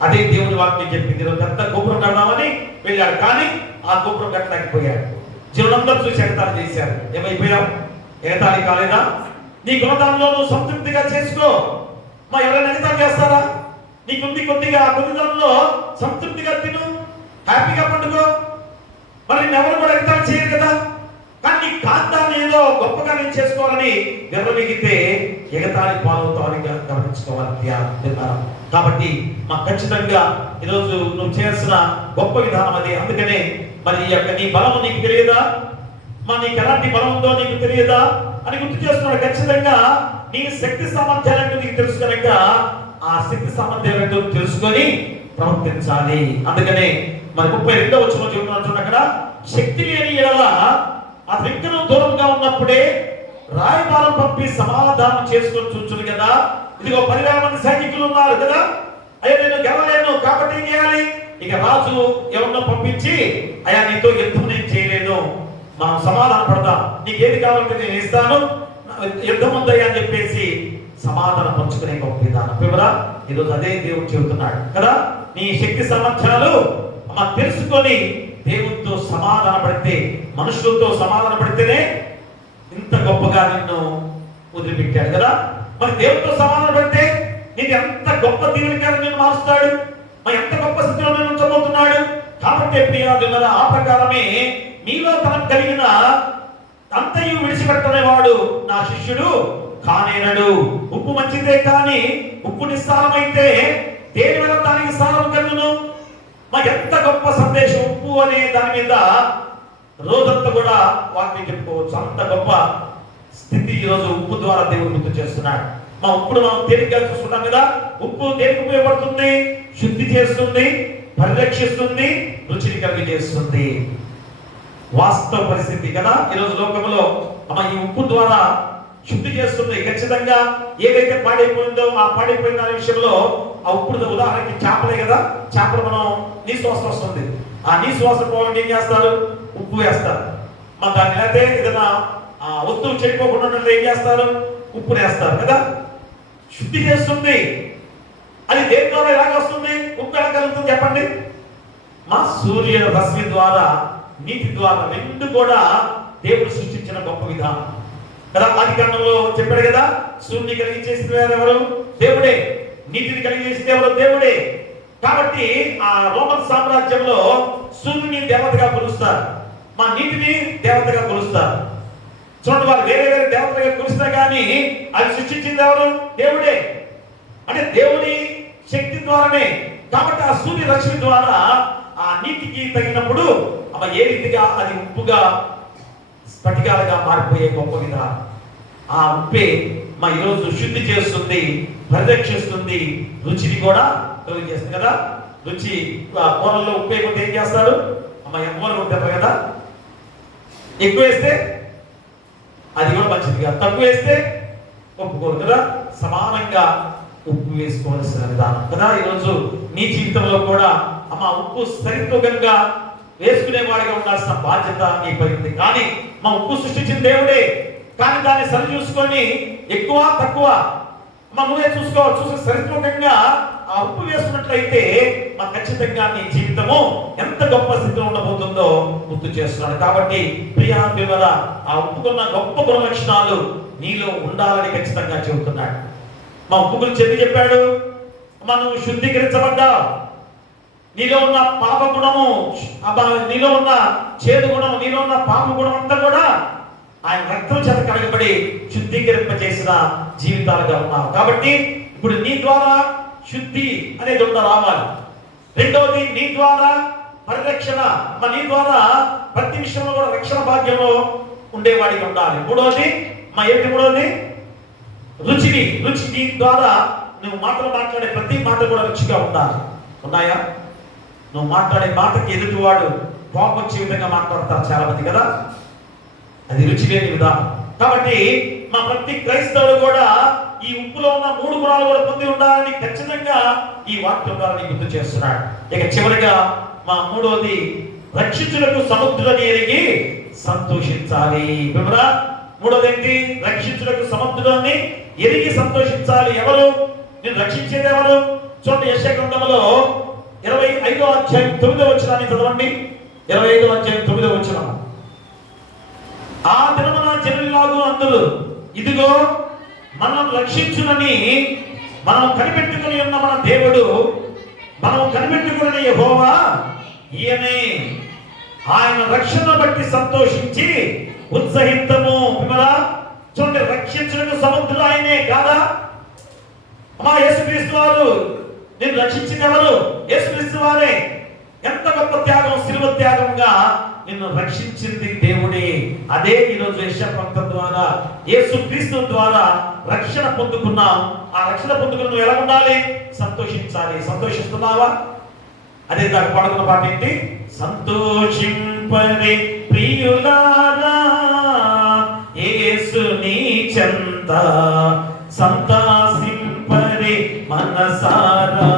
అదే దేవుని వాక్యం చెప్పింది. పెద్ద గోపురం కడదామని వెళ్ళాడు, కానీ ఆ గోపురం కట్టలేకపోయాడు. జీవనందరూ చూసి ఎగతాళి చేశారు. ఏమైపోయావు? ఎగతాళి కాలేదా? నీ గుణదానంలో నువ్వు సంతృప్తిగా చేసుకో. ఎవరైనా ఎగతాళి చేస్తారా? నీకుంది కొద్దిగా, ఆ కొద్దిదానంలో సంతృప్తిగా తిను, హ్యాపీగా పండుకో. మరి నిన్నెవరు కూడా ఎగతాళి చేయరు కదా. కానీ నీ కాంతాన్ని ఏదో గొప్పగా నేను చేసుకోవాలని విర్రవీగితే ఎగతాళి పాలవుతావని గమనించుకోవాలి. కాబట్టి మాకు ఖచ్చితంగా ఈరోజు నువ్వు చేయాల్సిన గొప్ప విధానం అది. అందుకనే మరి నీ బలము నీకు తెలియదా? నీకు ఎలాంటి బలం ఉందో నీకు తెలియదా అని గుర్తు చేస్తున్నాడు. ఖచ్చితంగా నీ శక్తి సామర్థ్యాలంటూ నీకు తెలుసు కనుక ఆ శక్తి సామర్థ్యాలంటూ తెలుసుకొని ప్రవర్తించాలి. అందుకనే మరి 32వ వచనం చెబుతున్నాడు చూడండి, అక్కడ శక్తి లేని ఎడల అతను ఇంకనూ దూరంగా ఉన్నప్పుడే రాయబారం పంపి సమాధానం చేసుకొని చూచును కదా. ఇదిగో 10,000 మంది సైనికులు ఉన్నారు కదా, అయ్యా నేను గెలవలేను కాబట్టి ఏం చేయాలి? ఇక రాజు ఎవరినో పంపించి, అయ్యా నీతో యుద్ధం నేను చేయలేను, మనం సమాధానం పడదాం, నీకేది కావాలంటే నేను ఇస్తాను, యుద్ధం ఉందయ్యా అని చెప్పేసి సమాధానం పంచుకునే గొప్ప విధానం. పిల్లరా, ఈరోజు అదే దేవుడు చెబుతున్నాడు కదా. నీ శక్తి సామర్థ్యాలు తెలుసుకొని దేవుడితో సమాధాన పడితే, మనుషులతో సమాధాన పడితేనే ఇంత గొప్పగా నిన్ను వదిలిపెట్టాడు కదా. మరి దేవుడితో సమాధాన పడితే నేను ఎంత గొప్ప దేవునిగా నేను మారుస్తాడు, మరి ఎంత గొప్ప స్థితిలో నేను ఉంచబోతున్నాడు. కాబట్టి ప్రియులారా, ఆ ప్రకారమే మీలో తనకు కలిగిన అంతయు విడిచిపెట్టనేవాడు నా శిష్యుడు కానేరడు. ఉప్పు మంచిదే కానీ ఉప్పు నిస్సారమైతే దేని వల్ల దానికి సారం కలుగును? ఎంత గొప్ప సందేశం! ఉప్పు అనే దాని మీద రోజంతా కూడా వాటిని చెప్పుకోవచ్చు. అంత గొప్ప స్థితి ఈరోజు ఉప్పు ద్వారా దేవుడు గుర్తు చేస్తున్నాడు. ఉప్పును మనం తేలిగ్గా చూసుకుంటాం కదా. ఉప్పు దేనికి ఉపయోగపడుతుంది? శుద్ధి చేస్తుంది, పరిరక్షిస్తుంది, రుచిని కలిగజేస్తుంది. వాస్తవ పరిస్థితి కదా. ఈరోజు లోకంలో ఈ ఉప్పు ద్వారా శుద్ధి చేస్తుంది. ఖచ్చితంగా ఏదైతే పాడైపోయిందో ఆ పాడైపోయిన దాని విషయంలో ఆ ఉప్పుడు, ఉదాహరణకి చేపలే కదా, చేపలు మనం నీసు వాసన వస్తుంది, ఆ నీసు వాసన పోవాలంటే ఏం చేస్తారు? ఉప్పు వేస్తారు. దాన్ని అయితే ఏదైనా వస్తువు చెడిపోకుండా ఏం చేస్తారు? ఉప్పు వేస్తారు కదా. శుద్ధి చేస్తుంది. అది దేని ద్వారా ఎలాగ వస్తుంది? ఉప్పు ఎలా కలుగుతుంది చెప్పండి? సూర్య రశ్మి ద్వారా, నీటి ద్వారా, రెండు కూడా దేవుడు సృష్టించిన గొప్ప విధానం కదా. ఆది కాండంలో చెప్పాడు కదా, సూర్యుని కలిగించేసింది ఎవరు? దేవుడే. నీటిని కలిగించేసింది ఎవరు? దేవుడే. కాబట్టి ఆ రోమన్ సామ్రాజ్యంలో సూర్యుని దేవతగా కొలుస్తారు, నీటిని దేవతగా కొలుస్తారు. చూడండి, వారు వేరే వేరే దేవతలుగా కొలుస్తా కానీ అది సృష్టించింది ఎవరు? దేవుడే. అంటే దేవుని శక్తి ద్వారానే. కాబట్టి ఆ సూర్య రశ్మి ద్వారా ఆ నీటికి తగినప్పుడు ఏ రీతిగా అది ఉప్పుగా స్ఫటికాలుగా మారిపోయే గొప్ప విధానం. ఆ ఉప్పే ఈరోజు శుద్ధి చేస్తుంది, పరిరక్షిస్తుంది, రుచిని కూడా చేస్తుంది కదా. రుచి కూరల్లో ఉప్పు వేయకపోతే ఏం చేస్తాడు? కూర కొట్టారు కదా. ఎక్కువ వేస్తే అది కూడా మంచిది కాదు, తక్కువ వేస్తే ఒప్పుకోరు కదా. సమానంగా ఉప్పు వేసుకోవాల్సిన విధానం కదా. ఈరోజు నీ జీవితంలో కూడా ఉప్పు సరితూకంగా వేసుకునేవాడిగా ఉండాల్సిన బాధ్యత నీపై ఉంది. కానీ ఉప్పు సృష్టించిన దేవుడే. కానీ దాన్ని సరి చూసుకొని ఎక్కువ తక్కువ నువ్వే చూసుకోవాలి. చూసి సరితూకంగా ఆ ఉప్పు వేసుకున్నట్లయితే ఖచ్చితంగా నీ జీవితము ఎంత గొప్ప స్థితిలో ఉండబోతుందో గుర్తు చేస్తున్నాడు. కాబట్టి ప్రియా వివర ఆ ఉప్పుకున్న గొప్ప గుణ లక్షణాలు నీలో ఉండాలని ఖచ్చితంగా చెబుతున్నాడు. ఉప్పు గురించి ఎందుకు చెప్పాడు? నువ్వు శుద్ధీకరించబడ్డావు. నీలో ఉన్న పాప గుణము, నీలో ఉన్న చేదు గుణం, నీలో ఉన్న పాప గుణం అంతా కూడా ఆయన రక్తం చేత కడగబడి శుద్ధీకరింపజేసిన జీవితాలుగా ఉన్నావు. కాబట్టి ఇప్పుడు నీ ద్వారా శుద్ధి అనేది రావాలి. రెండవది, నీ ద్వారా పరిరక్షణ, నీ ద్వారా ప్రతి విషయంలో కూడా రక్షణ భాగ్యంలో ఉండేవాడికి ఉండాలి. మూడవది ఏంటి? మూడవది రుచి నీ ద్వారా నువ్వు మాట్లాడే ప్రతి మాట కూడా రుచిగా ఉండాలి. ఉన్నాయా? నువ్వు మాట్లాడే మాటకి ఎదుటివాడు కోపం వచ్చే విధంగా మాట్లాడతారు చాలా మంది కదా. అది రుచి లేని విధానం. కాబట్టి ప్రతి క్రైస్తవుడు కూడా ఈ ఉప్పులో ఉన్న 3 గుణాలు కూడా పొంది ఉండాలని ఖచ్చితంగా ఈ వాక్యం ద్వారా గుర్తు చేస్తున్నాడు. ఇక చివరిగా మూడవది, రక్షించుటకు సముద్రాన్ని ఎరిగి సంతోషించాలి. మూడవది ఏంటి? రక్షించుటకు సముద్రాన్ని ఎరిగి సంతోషించాలి. ఎవరు నేను రక్షించేది? ఎవరు? చూడండి, యెషయా గ్రంథంలో 25వ అధ్యాయం 9వ వచనాన్ని చదవండి. 25వ అధ్యాయం 9వ వచనం. ఆ దినమున జనులాగు అందురు, ఇదిగో మనం రక్షించునని మనం కనిపెట్టుకుని ఉన్న మన దేవుడు, మనం కనిపెట్టుకుని యెహోవా ఈయనే. ఆయన రక్షణ బట్టి సంతోషించి ఉత్సహితము. చూడండి, రక్షించుటకు సముద్రులు ఆయనే కాదా? యేసుక్రీస్తు వారు నేను రక్షించింది ఎవరు? యేసుక్రీస్తు వారే. ఎంత గొప్ప త్యాగం, శిలువ త్యాగంగా నిన్ను రక్షించింది దేవుడే. అదే ఈరోజు యెషయా ప్రవక్త ద్వారా, యేసుక్రీస్తు ద్వారా రక్షణ పొందుకున్నాం. ఆ రక్షణ పొందుకుని నువ్వు ఎలా ఉండాలి? సంతోషించాలి. సంతోషిస్తున్నావా? అదే దానికి పాడుకున్న పాట ఏంటి? సంతోషింపరే ప్రియులారా యేసుని చెంత, సంతాసింపరే మనసారా.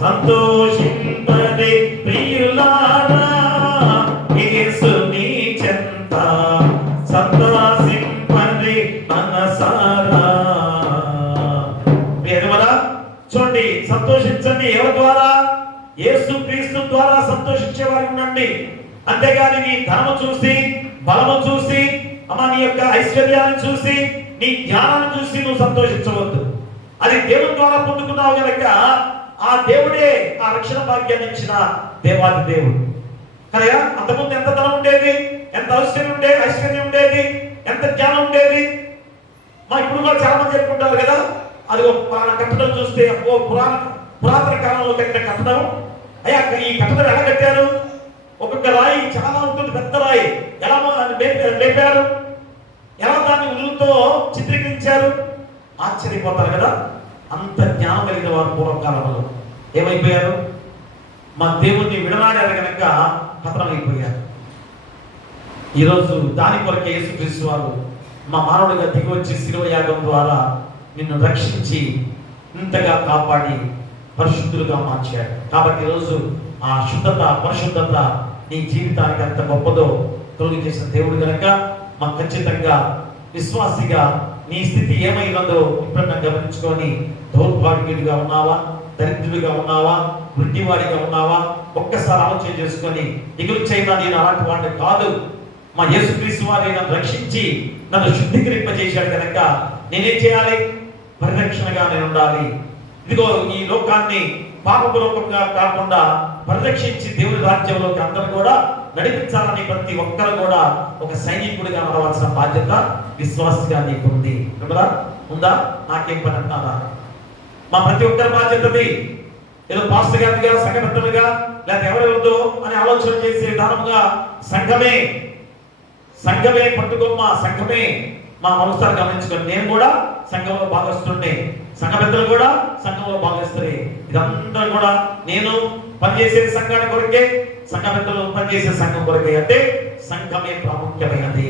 సంతోషింపరే ప్రియులారా సంతోషించే వారు ఉండండి. అంతేగాని నీ ధనము చూసి, బలము చూసి, నీ యొక్క ఐశ్వర్యాన్ని చూసి, నీ జ్ఞానాన్ని చూసి నువ్వు సంతోషించవద్దు. అది దేవుని ద్వారా పొందుకున్నావు కనుక ఆ దేవుడే ఆ రక్షణ భాగ్యాన్ని ఇచ్చిన దేవాది దేవుడు. కదా, అంతకుముందు ఎంత ధనం ఉండేది, ఎంత ఐశ్వర్యం ఉండేది, ఎంత జ్ఞానం ఉండేది. ఇప్పుడు కూడా చాలా మంది చెప్పుకుంటారు కదా, అది ఒక కట్టడం చూస్తే పురాతన కాలంలో కట్టిన కట్టడం. అయ్యా, ఈ కట్టడం ఎలా కట్టారు? ఒక్కొక్క రాయి చాలా ఉంటుంది, పెద్ద రాయి. ఎలా లేపారు, ఎలా దాన్ని ఉలుతో చిత్రీకరించారు? ఆశ్చర్యపోతారు కదా. అంత జ్ఞానం కలిగిన వారు పూర్వకాలంలో ఏమైపోయారు? మా దేవుణ్ణి విడనాడారు కనుక పతనం అయిపోయారు. ఈరోజు దాని కొరకే యేసుక్రీస్తు వారు మా మానవుడిగా దిగి వచ్చి శిలువ యాగం ద్వారా నిన్ను రక్షించి ఇంతగా కాపాడి పరిశుద్ధులుగా మార్చాడు. కాబట్టి ఈరోజు ఆ శుద్ధత, పరిశుద్ధత నీ జీవితానికి ఎంత గొప్పదో తొలగి చేసిన దేవుడు కనుక మాకు ఖచ్చితంగా విశ్వాసిగా నీ స్థితి ఏమైనదో ఇప్పుడన్నా గమనించుకొని, దౌర్భాగ్యుడిగా ఉన్నావా, దరిద్రుడిగా ఉన్నావా, వృద్ధివాడిగా ఉన్నావా, ఒక్కసారి ఆలోచన చేసుకొని దిగులు చేయనా, నేను అలాంటి వాడిని కాదు, మా యేసుక్రీస్తు వారిని నన్ను రక్షించి నన్ను శుద్ధీకరింపజేశాడు కనుక నేనేం చేయాలి? పరిరక్షణగా నేను ఉండాలి. ఇదిగో ఈ లోకాన్ని పాపపూర్వకంగా కాకుండా పరిరక్షించి దేవుని రాజ్యంలోకి అందరూ కూడా నడిపించాలని ప్రతి ఒక్కరు కూడా ఒక సైనికుడిగా నడవాల్సిన బాధ్యత విశ్వాసిగా నీకు ఉంది. ఉందా? నాకేం పని అంటారా? మా ప్రతి ఒక్కరి బాధ్యతది. ఏదో పాస్టర్ గారిగా, సంఘ పెద్దలుగా, లేకపోతే ఎవరెవరిదో అని ఆలోచన చేసే విధానముగా సంఘమే పట్టుకొమ్మ, సంఘమే మా మనసారి గమనించుకొని నేను కూడా సంఘంలో భాగస్తుండే, సంఘ పెద్దలు కూడా సంఘంలో భాగస్తులే. ఇదంతా కూడా నేను పనిచేసే సంఘాన్ని కొరకే, సంఘ పెద్దలు పనిచేసే సంఘం కొరకే. అంటే సంఘమే ప్రాముఖ్యమైనది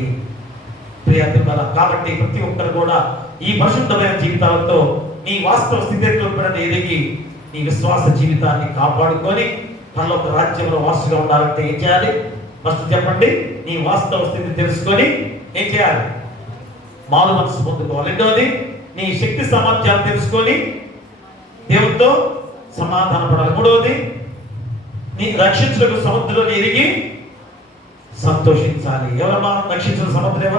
ప్రియాత్మల. కాబట్టి ప్రతి ఒక్కరు కూడా ఈ పరిశుద్ధమైన జీవితాలతో నీ వాస్తవ స్థితిని ఎదిగి నీ విశ్వాస జీవితాన్ని కాపాడుకొని పరలోక రాజ్యంలో వాసుగా ఉండాలంటే ఏం చేయాలి? ఫస్ట్ చెప్పండి. నీ వాస్తవ స్థితి తెలుసుకొని ఏం చేయాలి? మారు మనసు పొందుకోవాలి. రెండవది, నీ శక్తి సామర్థ్యాలు తెలుసుకొని దేవునితో సమాధాన పడాలి. మూడవది, నీ రక్షించలకు సముద్రంలో ఎరిగి సంతోషించాలి. ఎవరు మనం రక్షించిన సముద్రం?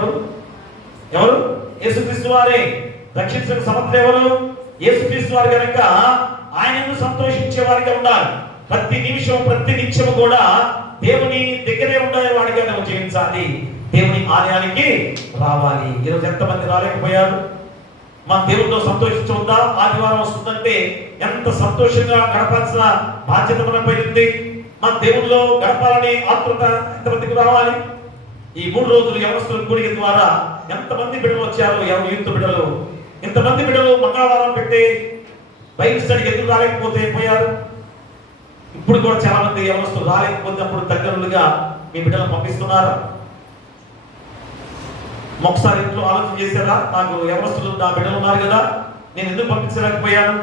ఎవరు? యేసుక్రీస్తు వారే. రక్షించిన సముద్రం ఎవరు? యేసుక్రీస్తు వారు కనుక ఆయనను సంతోషించే వారిగా ఉండాలి. ప్రతి నిమిషం, ప్రతి నిత్యము కూడా దేవుని దగ్గరే ఉండే వాడిగా నువ్వు జీవించాలి. దేవుని ఆలయానికి రావాలి. ఈరోజు ఎంతమంది రాలేకపోయారు? మన దేవుడితో సంతోషించుందా? ఆదివారం వస్తుందంటే ఎంత సంతోషంగా గడపాల్సిన బాధ్యత మనపై ఉంది. మన దేవుడిలో గడపాలని ఆతృత ఎంతమందికి రావాలి? ఈ 3 రోజులు యవనస్తుల కూడిక ద్వారా ఎంతమంది బిడ్డలు వచ్చారు? యూత్ బిడ్డలు, ఇంతమంది బిడ్డలు మంగళవారం పెట్టి బైబిల్ స్టడీకి ఎందుకు రాలేకపోతే పోయారు? ఇప్పుడు కూడా చాలా మంది యవనస్తులు రాలేకపోతే అప్పుడు దగ్గరలుగా మీ బిడ్డలను పంపిస్తున్నారా? ఒకసారి ఇంట్లో ఆలోచన చేశారా? నాకు యవనస్తులు నా బిడ్డలు ఉన్నారు కదా, నేను ఎందుకు పంపించలేకపోయాను?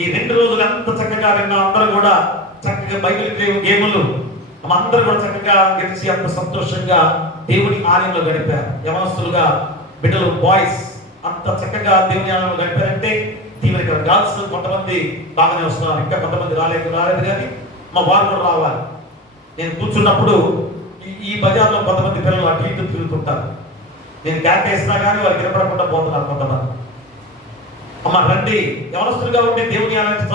ఈ 2 రోజులు ఎంత చక్కగా విన్నా, అందరూ కూడా చక్కగా బైబిల్ గేములు అందరూ కూడా చక్కగా గెలిచి అంత సంతోషంగా దేవుని ఆలయంలో గడిపారు. యవనస్తులుగా బిడ్డలు, బాయ్స్ అంత చక్కగా దేవుని ఆలయంలో గడిపారంటే దీవెన. గర్ల్స్ కొంతమంది బాగానే వస్తున్నారు, ఇంకా కొంతమంది రాలేదు కానీ మా వారు కూడా రావాలి. నేను కూర్చున్నప్పుడు ఈ బజార్లో కొంతమంది పిల్లలు అటు ఇటు తిరుగుతుంటారు. నేను క్యాట్ వేసినా కానీ వారు వినపడకుండా పోతున్నారు కొంతమంది. అమ్మ రండి, యవనస్తులుగా ఉండి దేవుని ఆలయానికి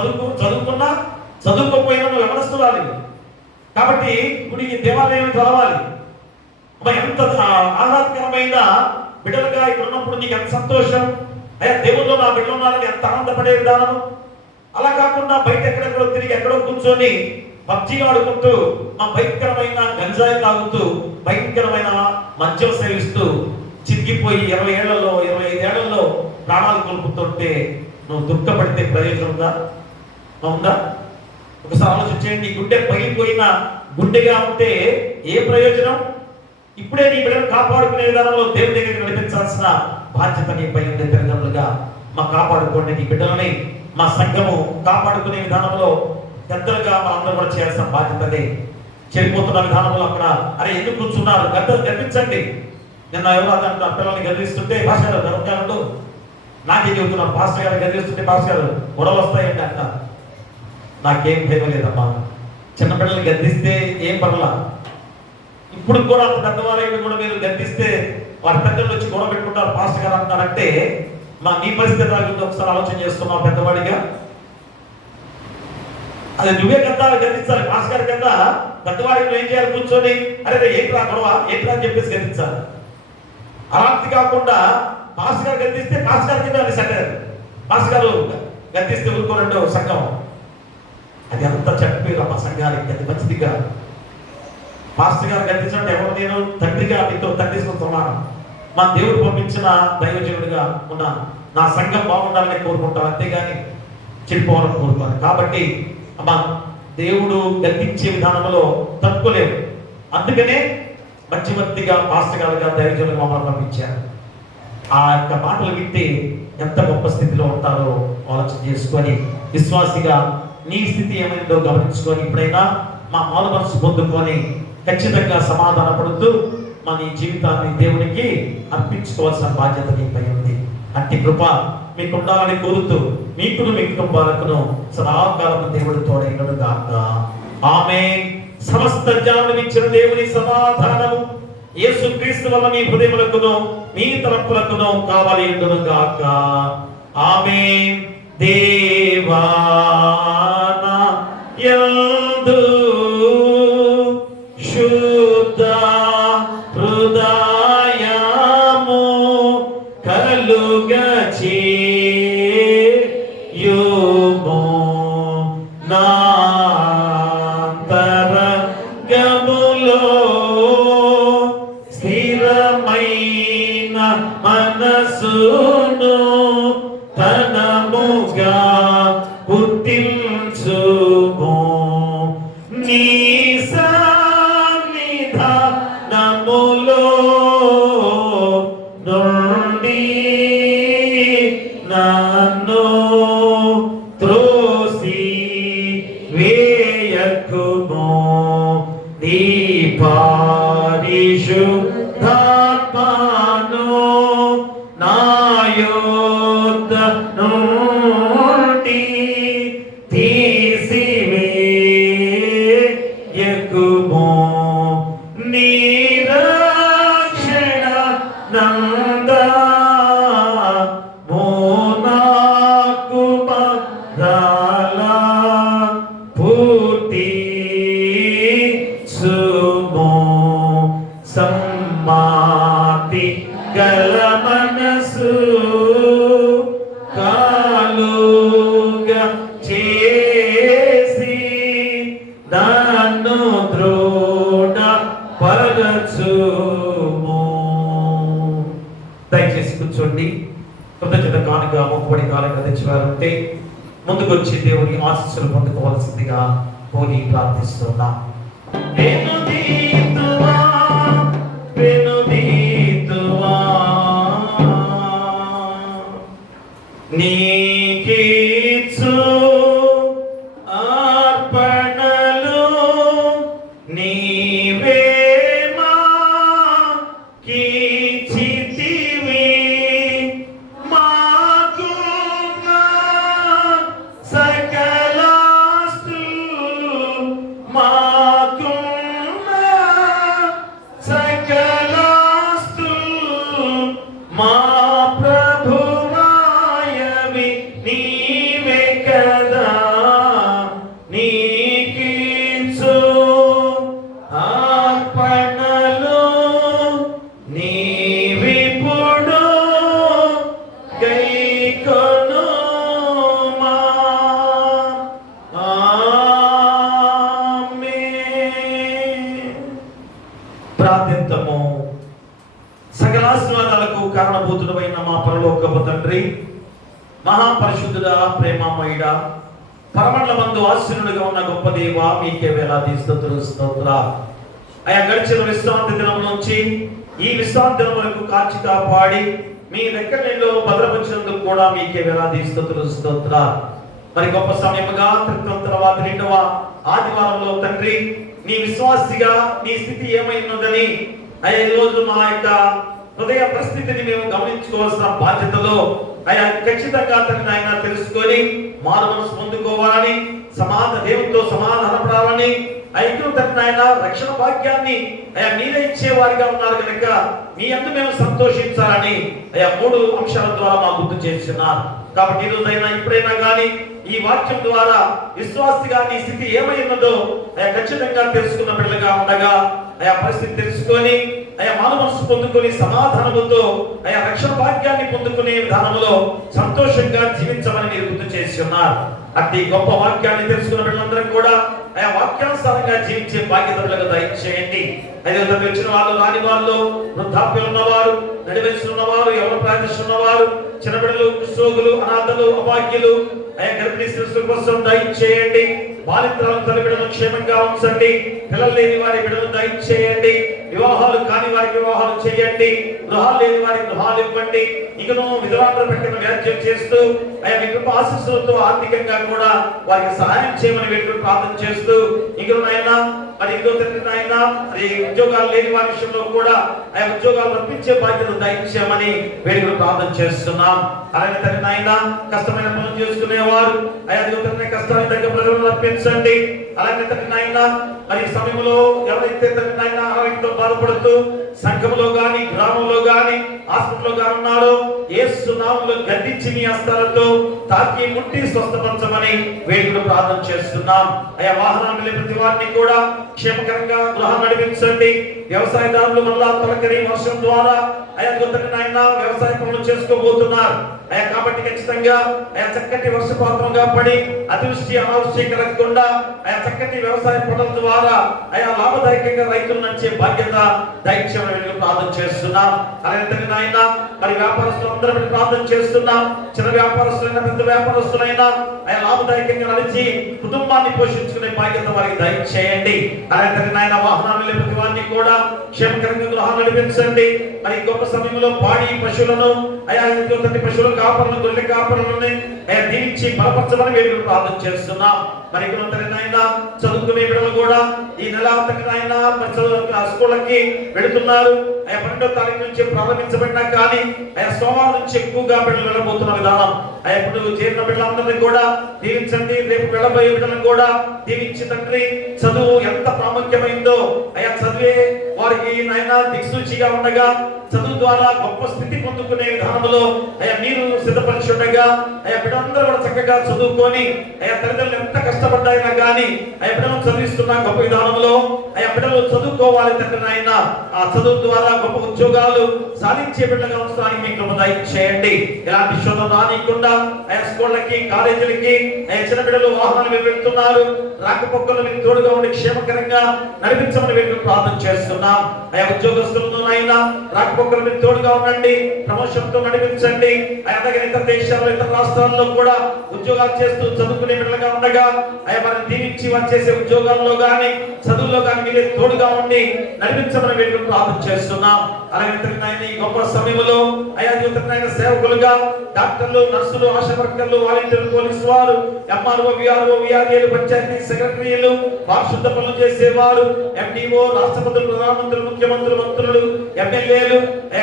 చదువుకున్నా చదువుకోకపోయినా నువ్వు యవనస్తురాలి కాబట్టి ఇప్పుడు ఈ దేవాలయానికి రావాలి. అమ్మ ఎంత ఆహ్లాదకరమైన బిడ్డలుగా ఇక్కడ ఉన్నప్పుడు నీకు ఎంత సంతోషం. అయ్యా, దేవుల్లో నా బిడ్డలు ఉన్నారని ఎంత ఆనందపడే విధానం. అలా కాకుండా బయట ఎక్కడెక్కడో తిరిగి ఎక్కడో కూర్చొని పబ్జీ ఆడుకుంటూ మా భయంకరమైన గంజాయి తాగుతూ భయంకరమైన మద్యం సేవిస్తూ చిరిగిపోయి 20 ఏళ్లలో 25 ఏళ్లలో ప్రాణాలు కోల్పుతుంటే నువ్వు దుఃఖపడితే ప్రయోజనం ఉందా? ఒకసారి ఆలోచించండి. నీ గుండె పగిలిపోయిన గుండెగా ఉంటే ఏ ప్రయోజనం? ఇప్పుడే నీ బిడ్డను కాపాడుకునే విధానంలో దేవుని దగ్గరికి నడిపించాల్సిన బాధ్యత నీపై ఉంది. తల్లిదండ్రులుగా మా కాపాడుకోండి నీ బిడ్డలని. మా సంఘము కాపాడుకునే విధానంలో పెద్దలుగా మనందరూ కూడా చేయాల్సిన బాధ్యతనే. చెడిపోతున్న విధానంలో అక్కడ అరే ఎందుకు కూర్చున్నారు? గర్వించండి. నిన్న ఎవరు అదంటే పిల్లల్ని గర్విస్తుంటే పాస్టర్ గారు గర్వకాలంలో నాకే చెబుతున్నారు, పాస్టర్ గారు గర్విస్తుంటే పాస్టర్ గారు గొడవలు వస్తాయండి అంట. నాకేం భయం లేదమ్మా. చిన్నపిల్లల్ని గద్దిస్తే ఏం పర్లా. ఇప్పుడు కూడా అంత పెద్దవాళ్ళని కూడా మీరు గద్దిస్తే వారి పెద్దలు వచ్చి గొడవ పెట్టుకుంటారు, పాస్టర్ గారు అంటారంటే నీ పరిస్థితి ఎలాగుందో ఒకసారి ఆలోచన చేస్తున్నావు పెద్దవాడిగా. అది నువ్వే కదా గద్దించాలి. పాస్టర్ గారి కింద పెద్దవాడిని ఏం చేయాలి? కూర్చొని అరే ఏంట్రా గొడవ ఏంట్రా అని చెప్పేసి గద్దించాలి. అలాంటి కాకుండా పాస్టర్ గారు గద్దిస్తే పాస్టర్ గారి కింద సెటర్, పాస్టర్ గారు గద్దిస్తే ఊరుకోరంటే సంఘం. అది అంత చెప్పేరు మా సంఘానికి, అది మంచిదిగా. పాస్టర్ గారు గద్దించినట్టు ఎవరు? నేను తండ్రిగా నీతో తండ్రిస్తున్నాను, మా దేవుడు పంపించిన దైవజనుడిగా ఉన్నాను, నా సంఘం బాగుండాలని కోరుకుంటాను, అంతేగాని చెడిపోవాలని కోరుకోను. కాబట్టి మా దేవుడు గద్దించే విధానంలో తప్పుకోలేవు. అందుకనే మధ్యవర్తిగా పాస్టర్ గారుగా దైవజనుడిగా మమ్మల్ని పంపించారు. ఆ యొక్క మాటలు వింటే ఎంత గొప్ప స్థితిలో ఉంటారో ఆలోచన చేసుకొని, విశ్వాసిగా నీ స్థితి ఏమైందో గమనించుకొని ఇప్పుడైనా మా మారు మనసు పొందుకొని ఖచ్చితంగా సమాధాన పడుతూ మన ఈ జీవితాన్ని దేవునికి అర్పించుకోవాల్సిన బాధ్యత నీపై ఉంది. అట్టి కృప మీకు ఉండాలని కోరుతూ మీకును మీ కుటుంబాలకును సదాకాలం దేవుడు తోడైనడు గాక. ఆమేన్. సమస్త జ్ఞానం ఇచ్చిన దేవుని సమాధానము యేసుక్రీస్తు వల్ల మీ హృదయములకును మీ తలంపులకును కావాలి ఉండును గాక. ఆమేన్. దేవా యందు శుద్ధ హృదయము కలుగచేయుము, నాంతరంగములో స్థిరమైన మనసును తనముగా గుర్తించుము. నీ సన్నిధానములో నుండి నన్ను త్రోసి వేయకుము. నీ పరిశుద్ధాత్మను నా యొద్ద నుండి తీసివేయకుము. నీ రక్షణ నందము నాకు మరల పుట్టించుము. సమ్మాతి గల మనసు కాలుగా చేసి నన్ను దృఢపరచుము. దయచేసి కూర్చోండి. కృతజ్ఞత కానుక మొక్కుబడి కానుక తెచ్చివారుంటే ముందుకు వచ్చి దేవుని ఆశీస్సులు పొందుకోవాల్సిందిగా పోయి ప్రార్థిస్తున్నాం. వెనుదీతువా వెనుదీతువా నీకిచ్చు అర్పణలు నీవే మాకిచ్చితివి. మాకున్న సకలాస్తులు మాకున్న సకలాస్తులు మా ప్రభువాయవి నీవే కదా. నీకిచ్చు అర్పణలు నీవిప్పుడు గైకొనుమా. ఆమేన్. ప్రార్థిద్దాము. సకలాశీర్వాదాలకు కారణభూతుడైన మా పరలోకపు తండ్రి, మహాపరిశుద్ధుడా, ప్రేమమయుడా, పరమండలమందు ఆశీనుడిగా ఉన్న గొప్ప దేవా, మీకే వేలాది స్తుతులు స్తోత్రాలు. అయా గడిచిన విశ్రాంతి దినం నుంచి ఈ విశ్రాంతి దినం వరకు కాచి కాపాడి మీ రెక్కల నీళ్ళలో భద్రపరిచినందుకు కూడా మీకే వేలాది స్తుతులు స్తోత్రాలు. మరి గొప్ప సమయముగా త్రిత్వం తర్వాత 2వ ఆదివారంలో తండ్రి నీ విశ్వాసిగా నీ స్థితి ఏమైనదని అయ్యా ఈ రోజు మా యొక్క హృదయ పరిస్థితిని మేము గమనించుకోవాల్సిన బాధ్యతలో అయ్యా ఖచ్చితంగా తండ్రి ఆయన తెలుసుకొని మారు మనసు పొందుకోవాలని దేవునితో సమాధానపడాలని ఐక్యం తండ్రి నాయన రక్షణ భాగ్యాన్ని అయా మీరే ఇచ్చేవారిగా ఉన్నారు కనుక మీ అందు మేము సంతోషించాలని అయా 3 అంశాల ద్వారా మా గుర్తు చేస్తున్నారు. కాబట్టి ఈ రోజైనా ఇప్పుడైనా కానీ ఈ వాక్యం ద్వారా విశ్వాసిగా నీ స్థితి ఏమైందో అయా ఖచ్చితంగా తెలుసుకున్న బిడ్డలుగా ఉండగా అయా పరిస్థితి తెలుసుకొని అయా మానవ మనసు పొందుకొని సమాధానముతో అయా రక్షణ భాగ్యాన్ని పొందుకునే విధానంలో సంతోషంగా జీవించమని మీరు గుర్తు చేసి ఉన్నారు. అట్టి గొప్ప వాక్యాన్ని తెలుసుకున్న బిడ్డలందరం కూడా ఆయా వాక్యానుసారంగా జీవించే బాధ్యతలకు దయచేయండి. అదేవిధంగా వచ్చిన వాళ్ళు, రాని వాళ్ళు, వృద్ధాప్యం ఉన్నవారు, నడివయసు ఉన్నవారు, ఎవరు ప్రార్థిస్తున్నవారు, చిన్నబిడ్డలు, కుష్ఠరోగులు, అనాథలు, అభాగ్యులు, ఆయా గర్భిణీ శిశువుల కోసం దయచేయండి. బాలింతరాలను తల్లి బిడ్డలను క్షేమంగా ఉంచండి. పిల్లలు లేని వారి బిడ్డలను దయచేయండి. వివాహాలు కాని వారికి వివాహాలు చేయండి. గృహాలు లేని వారికి గృహాలు ఇవ్వండి. ఇకను విధవాంతర పెట్టిన వ్యాఖ్యం చేస్తూ ఆయా మీ కృప ఆశీస్సులతో ఆర్థికంగా కూడా వారికి సహాయం చేయమని వేడుకొని ప్రార్థన చేస్తూ ఇకను నాయన మరి ఇంకో తండ్రి నాయన మరి ఉద్యోగాలు లేని వారి విషయంలో కూడా ఆయా ఉద్యోగాలు రప్పించే బాధ్యత దయచేయమని వేడుకొని ప్రార్థన చేస్తున్నాం. అలాగే తండ్రి నాయన కష్టమైన పనులు చేసుకునేవారు ఆయా తండ్రి కష్టానికి తగ్గ ప్రజలను రప్పించండి. అలాగే తండ్రి నాయన మరి ఈ సమయంలో ఎవరైతే తండ్రి నాయన ఆరోగ్యంతో బాధపడుతూ సంఘంలో గాని, గ్రామంలో గాని, హాస్పిటల్లో గాని ఉన్నారో యేసు నామములో గద్దించి మీ హస్తాలతో తాకి ముట్టి స్వస్థపరచమని వేడుకొని ప్రార్థన చేస్తున్నాం. ఆయా వాహనాలు వెళ్ళే ప్రతి వారిని కూడా క్షేమకరంగా గృహం నడిపించండి. వ్యవసాయదారులు మళ్ళా తొలకరి వర్షం ద్వారా ఆయా నాయన వ్యవసాయ పనులు చేసుకోబోతున్నారు. ఆయా కాబట్టి ఖచ్చితంగా ఆయా చక్కటి వర్షపాతంగా పడి అతివృష్టి అనావృష్టి కలగకుండా ఆయా చక్కటి వ్యవసాయ పనుల ద్వారా ఆయా లాభదాయకంగా రైతులు నచ్చే బాధ్యత దయచేయమని ప్రార్థన చేస్తున్నాం. అలాగే నాయన మరి వ్యాపారస్తులు అందరూ ప్రార్థన చేస్తున్నాం. చిన్న వ్యాపారస్తులైనా పెద్ద వ్యాపారస్తులైనా ఆయా లాభదాయకంగా నడిచి కుటుంబాన్ని పోషించుకునే బాధ్యత వారికి దయచేయండి. అలాగే నాయన వాహనాలు వెళ్ళే ప్రతి వారిని కూడా క్షేమకరంగా గృహాలు నడిపించండి. మరి గొప్ప సమయంలో పాడి పశువులను ఆయా పశువుల కాపరులను, గొర్రెల కాపరులని ఆయా దీవించి బలపరచమని వేడుకొని ప్రార్థన చేస్తున్నాం. మరి నాయన చదువుకునే బిడ్డలు కూడా ఈ నెల నాయన స్కూళ్ళకి వెళుతున్నారు. ఆయా 12వ తారీఖు నుంచి ప్రారంభించబడినా కానీ ఆయా సోమవారం నుంచి ఎక్కువగా బిడ్డలు వెళ్ళబోతున్న విధానం ఆయా ఇప్పుడు చేరిన బిడ్డలందరినీ కూడా దీవించండి. రేపు వెళ్ళబోయే బిడ్డలను కూడా దీవించి తండ్రి చదువు ఎంత ప్రాముఖ్యమైందో ఆయా చదివే వారికి నాయన దిక్సూచిగా ఉండగా చదువు ద్వారా గొప్ప స్థితి పొందుకునే విధానంలో ఆయా మీరు సిద్ధపరిచి ఉండగా ఆయా బిడ్డలందరూ కూడా చక్కగా చదువుకొని ఆయా తల్లిదండ్రులు ఎంత కష్టపడ్డాయినా కానీ ఆయా బిడ్డలను చదివిస్తున్న గొప్ప విధానంలో ఆయా బిడ్డలు చదువుకోవాలి తండ్రి నాయన. ఆ చదువు ద్వారా గొప్ప ఉద్యోగాలు సాధించే బిడ్డగా ఉంచడానికి మీకు కృప దయచేయండి. ఎలాంటి శోధన రానికుండా ఆయా స్కూళ్ళకి, కాలేజీలకి ఆయా చిన్న బిడ్డలు వాహనాలు వెళ్తున్నారు. రాకపోకలు మీకు తోడుగా ఉండి క్షేమకరంగా నడిపించమని వేడుకొని ప్రార్థన చేస్తున్నాం. ఆయా ఉద్యోగస్తులను నాయన రాకపోకలు మీకు తోడుగా ఉండండి. ప్రమోషన్ తో నడిపించండి. ఆయా దగ్గర ఇతర దేశాల్లో, ఇతర రాష్ట్రాల్లో కూడా ఉద్యోగాలు చేస్తూ చదువుకునే బిడ్డలుగా ఉండగా ఆయా వారిని దీవించి వారు చేసే ఉద్యోగాల్లో గాని, చదువుల్లో గాని మీరే తోడుగా ఉండి నడిపించమని వేడుకొని ప్రార్థన చేస్తున్నాం. అలాగే నాయన ఈ గొప్ప సమయంలో ఆయా నాయన సేవకులుగా డాక్టర్లు, నర్సులు, ఆశా వర్కర్లు, వాలంటీర్లు, పోలీసు వారు, ఎంఆర్ఓ, విఆర్ఓ, విఆర్ఏలు, పంచాయతీ సెక్రటరీలు, పారిశుద్ధ పనులు చేసేవారు, ఎండిఓ, రాష్ట్రపతులు, ప్రధానమంత్రులు, ముఖ్యమంత్రులు, మంత్రులు, ఎమ్మెల్యేలు,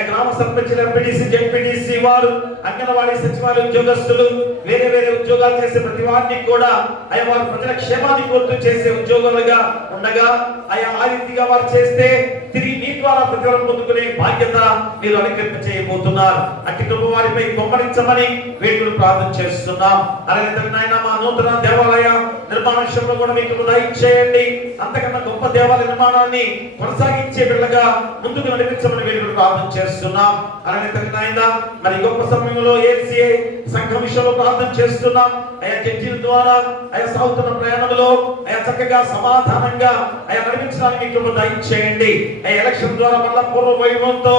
గ్రామ సర్పంచులు, ఎంపీటీసీ, జెడ్పీటీసీ వారు, అంగన్వాడీ సచివాలయ ఉద్యోగస్తులు, వేరే వేరే ఉద్యోగాలు చేసే ప్రతి వారిని కూడా ఆయా వారు ప్రజల క్షేమాన్ని కోరుతూ చేసే ఉద్యోగాలుగా ఉండగా ఆయా ఆ రీతిగా వారు చేస్తే తిరిగి మీ ద్వారా ప్రతిఫలం పొందుకునే బాధ్యత మీరు అనుగ్రహింప చేయబోతున్నారు. అట్టి కృప వారిపై కొమ్మరించమని వేడుకొని ప్రార్థన చేస్తున్నాం. అలాగే నాయన మా నూతన దేవాలయ నిర్మాణ విషయంలో కూడా మీకు దయచేయండి. అంతకన్నా గొప్ప దేవాలయ నిర్మాణాన్ని కొనసాగించే బిడ్డగా ముందుకు నడిపించమని వేడుకొని ప్రార్థన చేస్తున్నాం. అలాగే నాయన మరి గొప్ప సమయంలో ఏసీఐ సంఘం విషయంలో ప్రార్థన చేస్తున్నాం. ఆయా జడ్జీల ద్వారా ఆయా సాగుతున్న ప్రయాణంలో ఆయా చక్కగా సమాధానంగా ఆయా నడిపించడానికి మీకు దయచేయండి. ఎలక్షన్ ద్వారా మళ్ళా పూర్వ వైభవంతో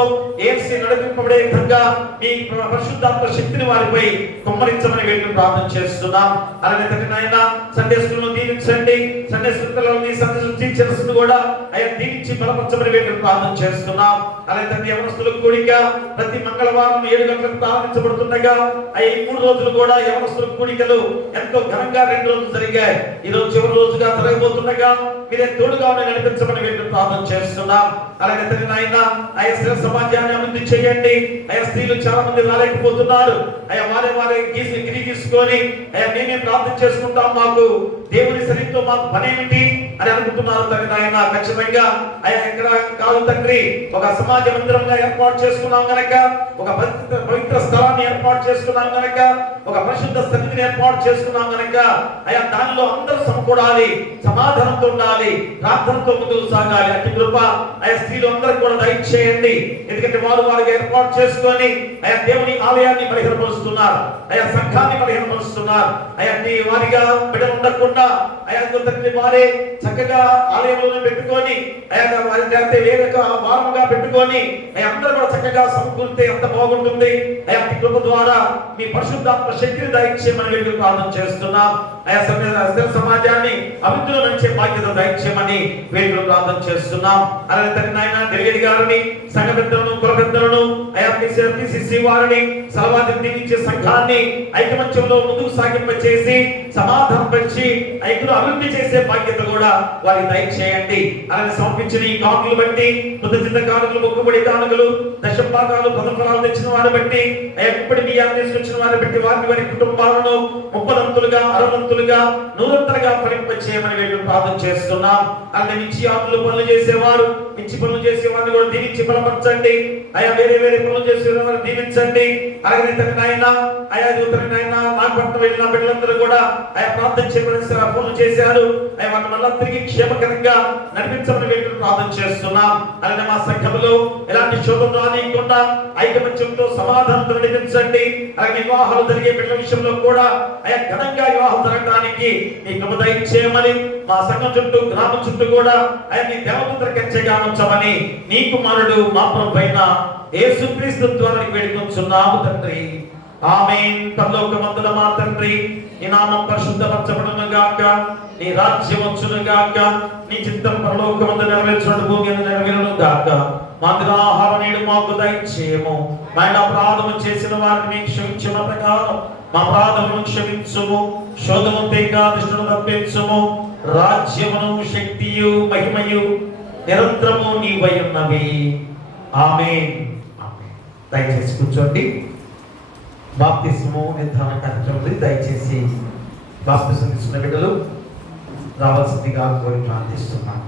ఏసీ నడిపింపబడే విధంగా మీ పరిశుద్ధాత్మ శక్తిని వారిపై కుమ్మరించమని వేడుకొని ప్రార్థన చేస్తున్నాం. అలాగే నాయన సండే స్కూల్ ను దీవించండి. సండే స్కూల్ పిల్లల్ని టీచర్స్ కూడా అయ్యా దీవించి బలపరచమని వెళ్ళి ప్రార్థన చేస్తున్నాం. అలాగే తండ్రి యవనస్తుల కూడిక ప్రతి మంగళవారం 7 గంటలకు ప్రారంభించబడుతుండగా ఈ 3 రోజులు కూడా యవనస్తుల కూడికలు ఎంతో ఘనంగా 2 రోజులు జరిగాయి. ఈ రోజు చివరి రోజుగా జరగబోతుండగా మీరే తోడుగా నడిపించమని వెళ్ళి ప్రార్థన చేస్తున్నాం. అలాగే తండ్రి నాయన అయ్యా స్త్రీ సమాజాన్ని అభివృద్ధి చేయండి. అయ్యా స్త్రీలు చాలా మంది రాలేకపోతున్నారు. అయ్యా వారే గిరి గీసుకొని అయ్యా మేమే ప్రార్థన చేసుకుంటాం, మాకు దేవుని సన్నిధితో మాకు పనేమిటి అని అనుకుంటున్నారు తండ్రి నాయన. ఖచ్చితంగా అయ్యా ఎక్కడ కాదు తండ్రి, ఒక సమాజ మందిరంగా ఏర్పాటు చేసుకున్నాం గనక, ఒక పవిత్ర స్థలాన్ని ఏర్పాటు చేసుకున్నాం గనక, ఒక పరిశుద్ధ సన్నిధిని ఏర్పాటు చేసుకున్నాం గనక అయ్యా దానిలో అందరూ సమకూడాలి, సమాధానంతో ఉండాలి, ప్రార్థనతో ముందుకు సాగాలి. అట్టి కృప అయ్యా స్త్రీలు అందరికి కూడా దయచేయండి. ఎందుకంటే వారికి ఏర్పాటు చేసుకొని అయ్యా దేవుని ఆలయాన్ని బలహీనపరుస్తున్నారు, అయ్యా సంఘాన్ని బలహీనపరుస్తున్నారు. అయ్యా వారిగా బిడ్డలు ఉండకుండా అయ్యా తండ్రి వారే చక్కగా ఆలయంలో పెట్టుకొని అయ్యా వారి వేరొక వారముగా పెట్టుకొని అయ్యా అందరూ కూడా చక్కగా సమకూరితే ఎంత బాగుంటుంది. అయ్యా కృప ద్వారా మీ పరిశుద్ధాత్మ శక్తిని దయచేయమని వెళ్ళి ప్రార్థన చేస్తున్నాం. అయ్యా సమాజాన్ని అభివృద్ధిలో నడిచే బాధ్యత దయచేయమని వీళ్ళు ప్రార్థన చేస్తున్నాం. అలాగే తండ్రి నాయన డెలిగేట్ గారిని, సంఘ పెద్దలను, కుల పెద్దలను, అయ్యా పిసిసి వారిని, సలవాదిని దీవించే సంఘాన్ని ఐకమత్యంలో ముందుకు సాగింపచేసి సమాధానం పెంచి ఐక్యను అభివృద్ధి చేసే బాధ్యత కూడా వారికి దయచేయండి. అలాగే సమర్పించిన ఈ కానుకలు బట్టి, కృతజ్ఞత కానుకలు, మొక్కుబడి కానుకలు, దశంభాగాలు, ప్రథమఫలాలు తెచ్చిన వారిని బట్టి, ఎప్పటి బియ్యాన్ని తీసుకొచ్చిన వారిని బట్టి వారి కుటుంబాలను 30ంతులుగా, 60ంతులుగా, 100ంతలుగా ఫలింపచేయమని వీళ్ళు ప్రార్థన చేస్తున్నాం. అలాగే మించి ఆకులు పనులు చేసేవారు, మించి పనులు చేసేవారిని కూడా దీవించి బలపరచండి. అయా వేరే పనులు చేసేవారిని దీవించండి. అలాగే తండ్రి నాయన అయా తండ్రి నాయన నాగపట్నం వెళ్ళిన బిడ్డలందరూ కూడా అయా ప్రార్థన చేయమని ఫోన్లు చేశారు. అయ్యా వారిని మళ్ళా తిరిగి క్షేమకరంగా నడిపించమని వీళ్ళు ప్రార్థన చేస్తున్నాం. అలాగే మా సంఘంలో ఎలాంటి శోధన రానియకుండా ఐకమత్యంతో సమాధానంతో నడిపించండి. అలాగే వివాహాలు జరిగే బిడ్డల విషయంలో కూడా అయా ఘనంగా వివాహం జరగడానికి మీ కృప దయచేయమని, మా సంఘం చుట్టూ, గ్రామం చుట్టూ కూడా అయా మీ దేవపుత్ర కంచెగా ఉంచమని నీ కుమారుడు మా ప్రభువైన యేసుక్రీస్తు ద్వారా వేడుకొంచున్నాము తండ్రి. ఆమేన్. పరలోకమందున మా తండ్రి, నీ నామం పరిశుద్ధపరచబడును గాక, నీ రాజ్యం వచ్చును గాక, నీ చిత్తం పరలోకమందు నెరవేర్చును భూమి మీద నెరవేరును గాక. మా ఆహారం నేడు మాకు దయచేయము. మా అపరాధము చేసిన వారిని క్షమించిన ప్రకారం మా అపరాధములను క్షమించుము. శోధము తెగాదిష్టను తప్పించుము. రాజ్యమును, శక్తియు, మహిమయు నిరంతరము నీవై ఉన్నవి. ఆమేన్. దయచేసి కూర్చోండి. బాప్తిస్మము నిర్ధారణ కార్యక్రమం దయచేసి బాప్తిస్మం తీసుకున్న బిడ్డలు రావాల్సిందిగా కోరి ప్రార్థిస్తున్నాను.